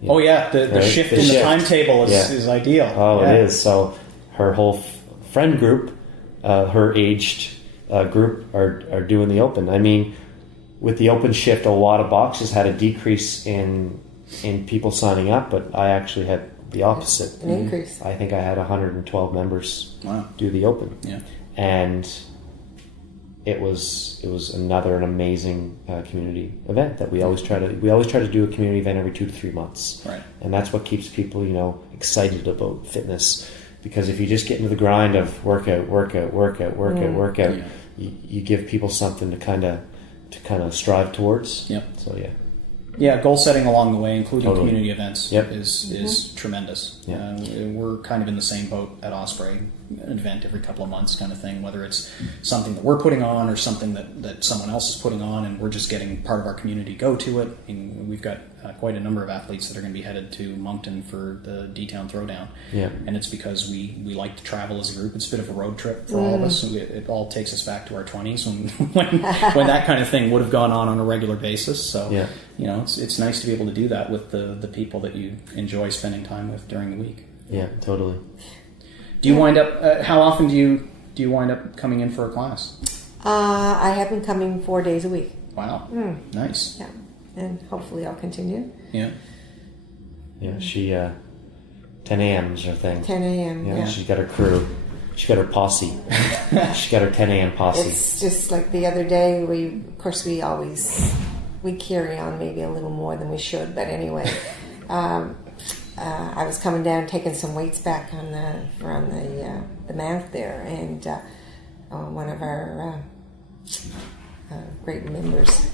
Yeah. Oh yeah, the shift in the timetable is ideal. Oh, it is. So her whole friend group, her aged group, are doing the Open. I mean, with the Open shift, a lot of boxes had a decrease in people signing up, but I actually had the opposite. An increase. I think I had 112 members do the Open. Yeah. And it was an amazing community event that we always try to do a community event every 2 to 3 months. Right. And that's what keeps people, excited about fitness, because if you just get into the grind of workout, you give people something to kind of strive towards. Yep. So goal setting along the way, including community events, is tremendous. Yeah. We're kind of in the same boat at Osprey, an event every couple of months kind of thing, whether it's something that we're putting on or something that someone else is putting on, and we're just getting part of our community go to it. And we've got quite a number of athletes that are going to be headed to Moncton for the D-Town Throwdown. Yeah. And it's because we like to travel as a group. It's a bit of a road trip for all of us. It all takes us back to our 20s when that kind of thing would have gone on a regular basis. So, it's nice to be able to do that with the people that you enjoy spending time with during the week. Yeah, totally. Do you wind up? How often do you wind up coming in for a class? I have been coming 4 days a week. Wow, nice. Yeah, and hopefully I'll continue. Yeah. Yeah, she 10 a.m. is her thing. 10 a.m. Yeah. She's got her crew. She got her posse. She got her 10 a.m. posse. It's just like the other day. We carry on maybe a little more than we should, but anyway. I was coming down, taking some weights back on the mount there, and one of our great members,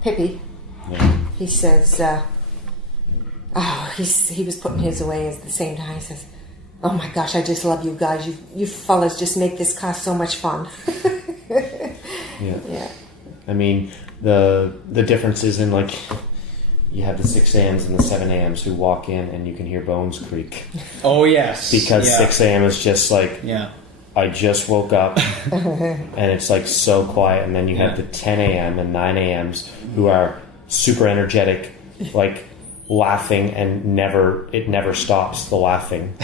Pippi, he says, he was putting his away at the same time. He says, "Oh my gosh, I just love you guys. You fellas just make this class so much fun." Yeah. I mean, the differences in you have the 6 a.m.s and the 7 a.m.s who walk in and you can hear bones creak. Oh, yes. Because 6 a.m. is just I just woke up and it's so quiet. And then you have the 10 a.m. and 9 a.m.s who are super energetic, laughing, and it never stops, the laughing.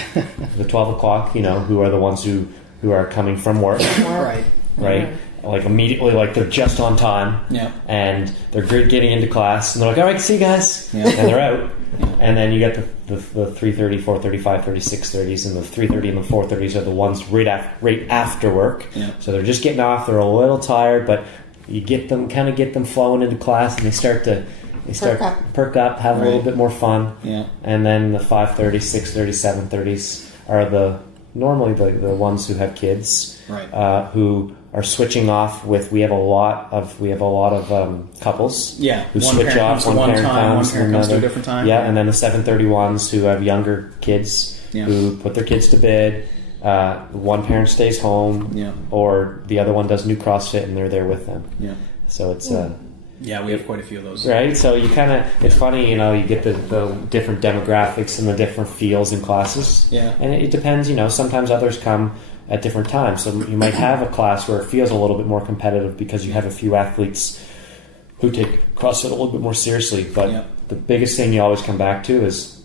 The 12 o'clock, who are the ones who are coming from work. Right. Right. like immediately, like they're just on time, and they're getting into class, and they're like, all right, see you guys, and they're out. And then you get the 3:30, 4:30, 5:30, 6:30s, and the 3:30 and the 4:30s are the ones right after work. So they're just getting off, they're a little tired, but you get them flowing into class, and they start perk up, have a little bit more fun. And then the 5:30, 6:30, 7:30s are normally the ones who have kids, who are switching off with. We have a lot of couples, who switch off. One parent comes to a different time. And then the 7:30 ones who have younger kids, who put their kids to bed. One parent stays home, or the other one does new CrossFit, and they're there with them. So it's we have quite a few of those. Right, so you it's funny, you get the different demographics and the different feels in classes. And it depends, sometimes others come at different times. So you might have a class where it feels a little bit more competitive because you have a few athletes who take CrossFit a little bit more seriously. But the biggest thing you always come back to is,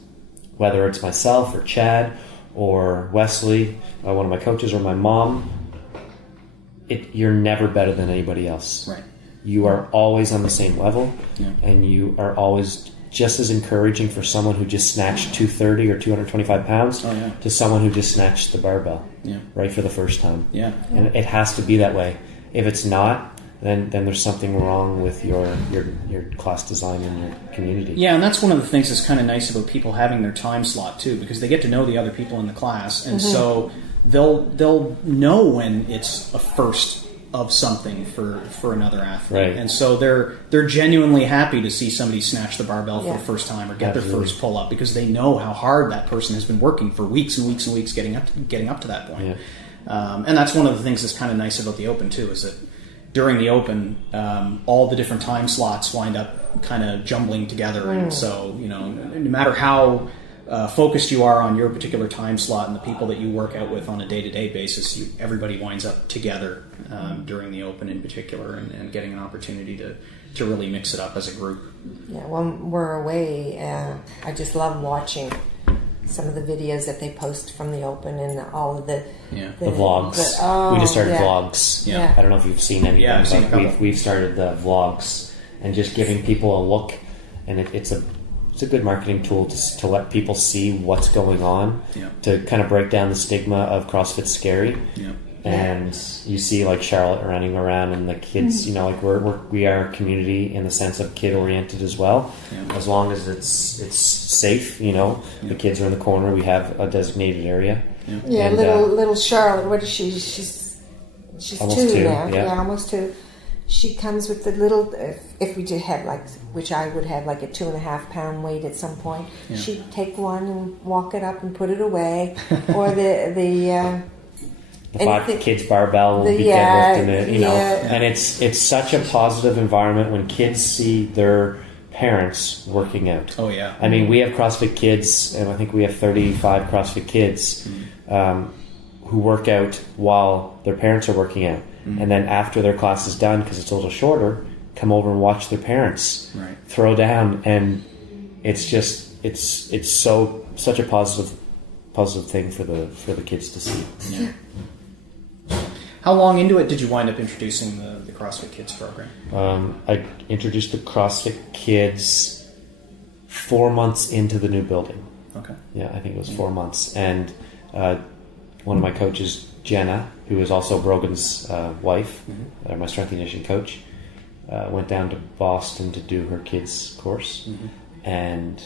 whether it's myself or Chad or Wesley, one of my coaches, or my mom, you're never better than anybody else. Right. You are always on the same level, and you are always just as encouraging for someone who just snatched 230 or 225 pounds to someone who just snatched the barbell right for the first time. And it has to be that way. If it's not, then there's something wrong with your class design and your community. Yeah, and that's one of the things that's kind of nice about people having their time slot too, because they get to know the other people in the class, and so they'll know when it's a first of something for another athlete, and so they're genuinely happy to see somebody snatch the barbell for the first time or get their first pull up, because they know how hard that person has been working for weeks and weeks and weeks getting up to that point. And that's one of the things that's kind of nice about the Open too, is that during the Open, all the different time slots wind up kind of jumbling together, and so no matter how focused you are on your particular time slot and the people that you work out with on a day-to-day basis, everybody winds up together during the Open in particular, and getting an opportunity to really mix it up as a group. Yeah, when we're away, I just love watching some of the videos that they post from the Open, and all of the vlogs. We just started vlogs. I don't know if you've seen any of them, but we've started the vlogs, and just giving people a look, and it's a good marketing tool to let people see what's going on, to kind of break down the stigma of CrossFit scary. And you see like Charlotte running around, and the kids, like we are a community in the sense of kid oriented as well. As long as it's safe, the kids are in the corner. We have a designated area. And, little Charlotte. What is she? She's almost 2 now. Yeah, almost 2. She comes with the little, if we did have which I would have like a 2.5 pound weight at some point, she'd take one and walk it up and put it away, or the 5 kids barbell will be deadlifting it, and it's such a positive environment when kids see their parents working out. I mean, we have CrossFit kids, and I think we have 35 CrossFit kids who work out while their parents are working out. And then after their class is done, because it's a little shorter, come over and watch their parents throw down, and it's just it's such a positive thing for the kids to see. How long into it did you wind up introducing the CrossFit Kids program? I introduced the CrossFit Kids 4 months into the new building. Okay. Yeah, I think it was 4 months, and one of my coaches, Jenna, who is also Brogan's wife, my strength and conditioning coach, went down to Boston to do her kids course, and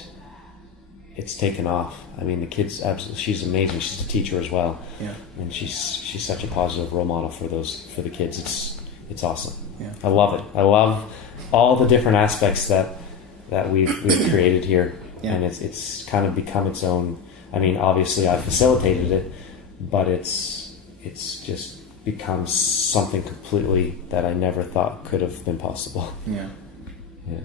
it's taken off. I mean, the kids absolutely. She's amazing. She's a teacher as well, and she's such a positive role model for the kids. It's awesome. I love it. I love all the different aspects that we've created here, and it's kind of become its own. I mean, obviously I facilitated it, but it's just become something completely that I never thought could have been possible. Yeah.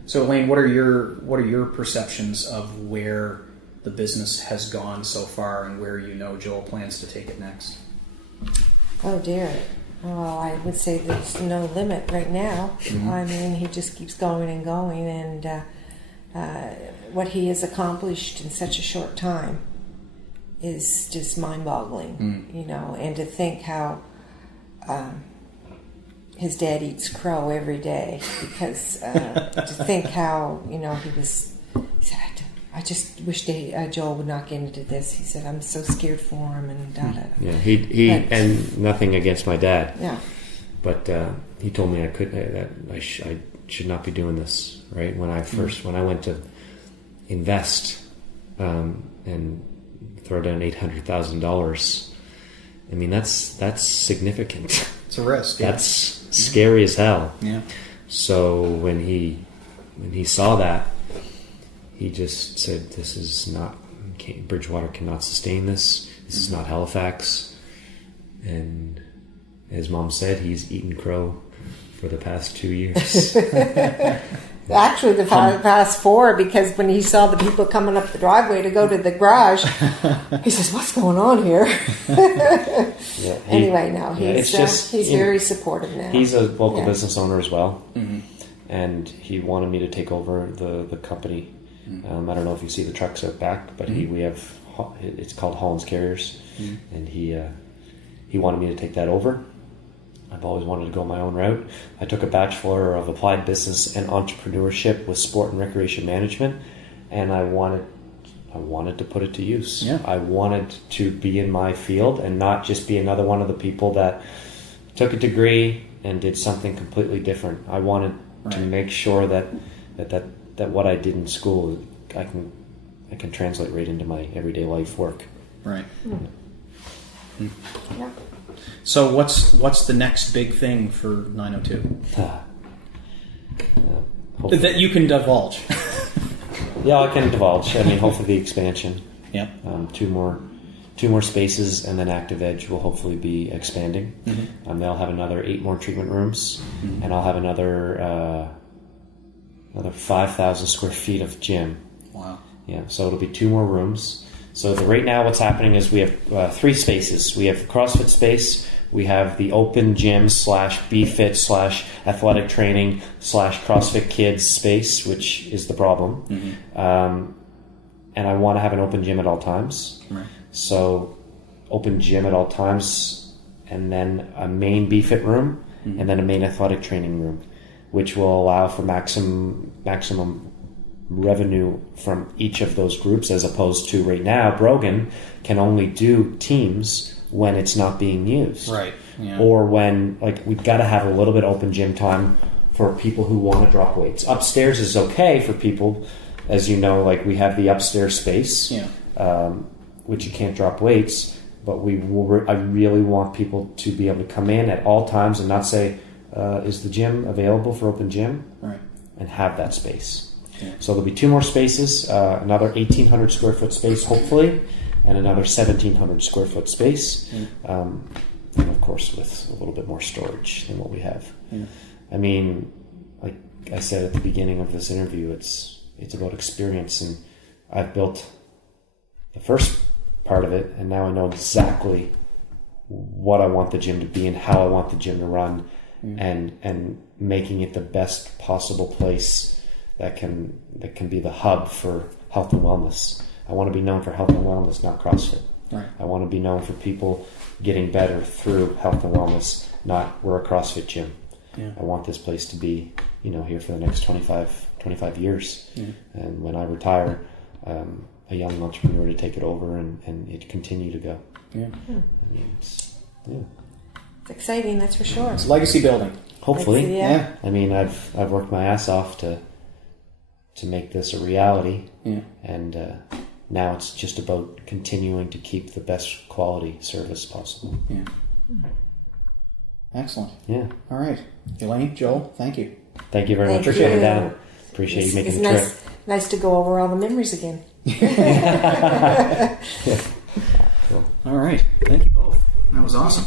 So Elaine, what are your perceptions of where the business has gone so far, and where Joel plans to take it next? Oh dear. Well, I would say there's no limit right now. I mean, he just keeps going and going, and what he has accomplished in such a short time is just mind-boggling, and to think how his dad eats crow every day because to think how, he said, I just wish Joel would not get into this. He said, I'm so scared for him and da-da. Yeah, and nothing against my dad. Yeah. But he told me I should not be doing this, right? When I went to invest and throw down $800,000, I mean, that's significant. It's a risk. That's scary as hell. Yeah. So when he saw that, he just said, "This is not Bridgewater cannot sustain this. This is not Halifax." And as Mom said, he's eaten crow for the past 2 years. Actually, the past 4, because when he saw the people coming up the driveway to go to the garage, he says, "What's going on here?" Anyway, now he's very supportive now. He's a local business owner as well, and he wanted me to take over the company. I don't know if you see the trucks out back, but it's called Holland's Carriers, and he wanted me to take that over. I've always wanted to go my own route. I took a Bachelor of Applied Business and Entrepreneurship with Sport and Recreation Management, and I wanted to put it to use. Yeah. I wanted to be in my field and not just be another one of the people that took a degree and did something completely different. I wanted to make sure that what I did in school, I can translate right into my everyday life work. Right. Yeah. So what's the next big thing for 902? That you can divulge. Yeah, I can divulge. I mean, hopefully the expansion. Yeah. Two more spaces, and then Active Edge will hopefully be expanding. They'll have another 8 more treatment rooms, and I'll have another 5,000 square feet of gym. Wow. Yeah, so it'll be 2 more rooms. So right now what's happening is we have 3 spaces. We have the CrossFit space, we have the open gym / BFit / athletic training / CrossFit Kids space, which is the problem. And I want to have an open gym at all times. Right. So open gym at all times, and then a main BFit room, and then a main athletic training room, which will allow for maximum revenue from each of those groups, as opposed to right now Brogan can only do teams when it's not being used, right? Yeah. Or when, like, we've got to have a little bit open gym time for people who want to drop weights. Upstairs is okay for people, as you know, like we have the upstairs space, which you can't drop weights, but I really want people to be able to come in at all times and not say, is the gym available for open gym? Right. And have that space. Yeah. So there'll be 2 more spaces, another 1,800 square foot space, hopefully, and another 1,700 square foot space. And of course, with a little bit more storage than what we have. Yeah. I mean, like I said at the beginning of this interview, it's about experience, and I've built the first part of it, and now I know exactly what I want the gym to be and how I want the gym to run, and making it the best possible place that can be the hub for health and wellness. I want to be known for health and wellness, not CrossFit. Right. I want to be known for people getting better through health and wellness, not we're a CrossFit gym. Yeah. I want this place to be, here for the next 25 years. Yeah. And when I retire, a young entrepreneur to take it over and it continue to go. Yeah. I mean, it's exciting, that's for sure. It's legacy building. Hopefully. Yeah. I mean, I've worked my ass off to make this a reality. Yeah. And now it's just about continuing to keep the best quality service possible. Yeah. Excellent. Yeah. All right. Elaine, Joel, thank you. Thank you very much for coming down. Appreciate you making the trip. Nice to go over all the memories again. Cool. All right. Thank you both. That was awesome.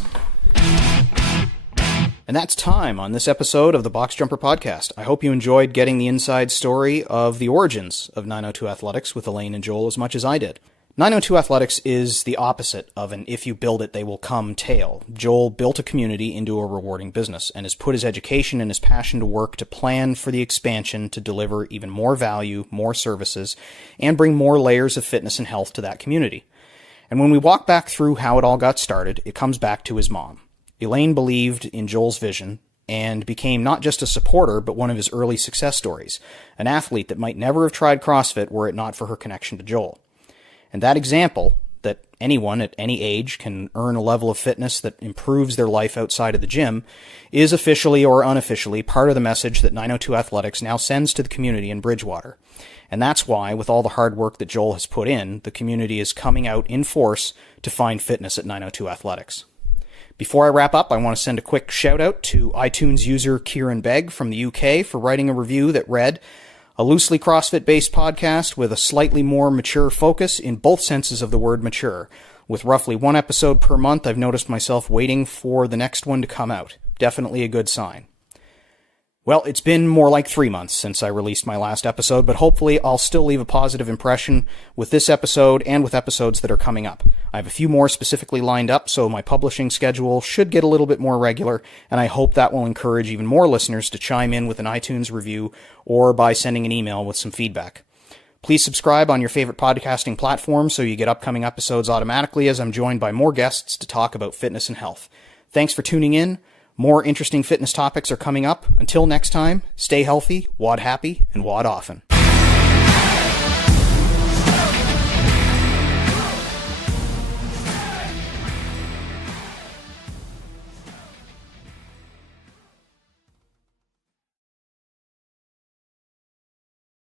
And that's time on this episode of the Box Jumper Podcast. I hope you enjoyed getting the inside story of the origins of 902 Athletics with Elaine and Joel as much as I did. 902 Athletics is the opposite of an if you build it, they will come tale. Joel built a community into a rewarding business and has put his education and his passion to work to plan for the expansion to deliver even more value, more services, and bring more layers of fitness and health to that community. And when we walk back through how it all got started, it comes back to his mom. Elaine believed in Joel's vision and became not just a supporter, but one of his early success stories, an athlete that might never have tried CrossFit were it not for her connection to Joel. And that example, that anyone at any age can earn a level of fitness that improves their life outside of the gym, is officially or unofficially part of the message that 902 Athletics now sends to the community in Bridgewater. And that's why, with all the hard work that Joel has put in, the community is coming out in force to find fitness at 902 Athletics. Before I wrap up, I want to send a quick shout out to iTunes user Kieran Begg from the UK for writing a review that read, "A loosely CrossFit-based podcast with a slightly more mature focus in both senses of the word mature. With roughly one episode per month, I've noticed myself waiting for the next one to come out. Definitely a good sign." Well, it's been more like 3 months since I released my last episode, but hopefully I'll still leave a positive impression with this episode and with episodes that are coming up. I have a few more specifically lined up, so my publishing schedule should get a little bit more regular, and I hope that will encourage even more listeners to chime in with an iTunes review or by sending an email with some feedback. Please subscribe on your favorite podcasting platform so you get upcoming episodes automatically as I'm joined by more guests to talk about fitness and health. Thanks for tuning in. More interesting fitness topics are coming up. Until next time, stay healthy, WOD happy, and WOD often.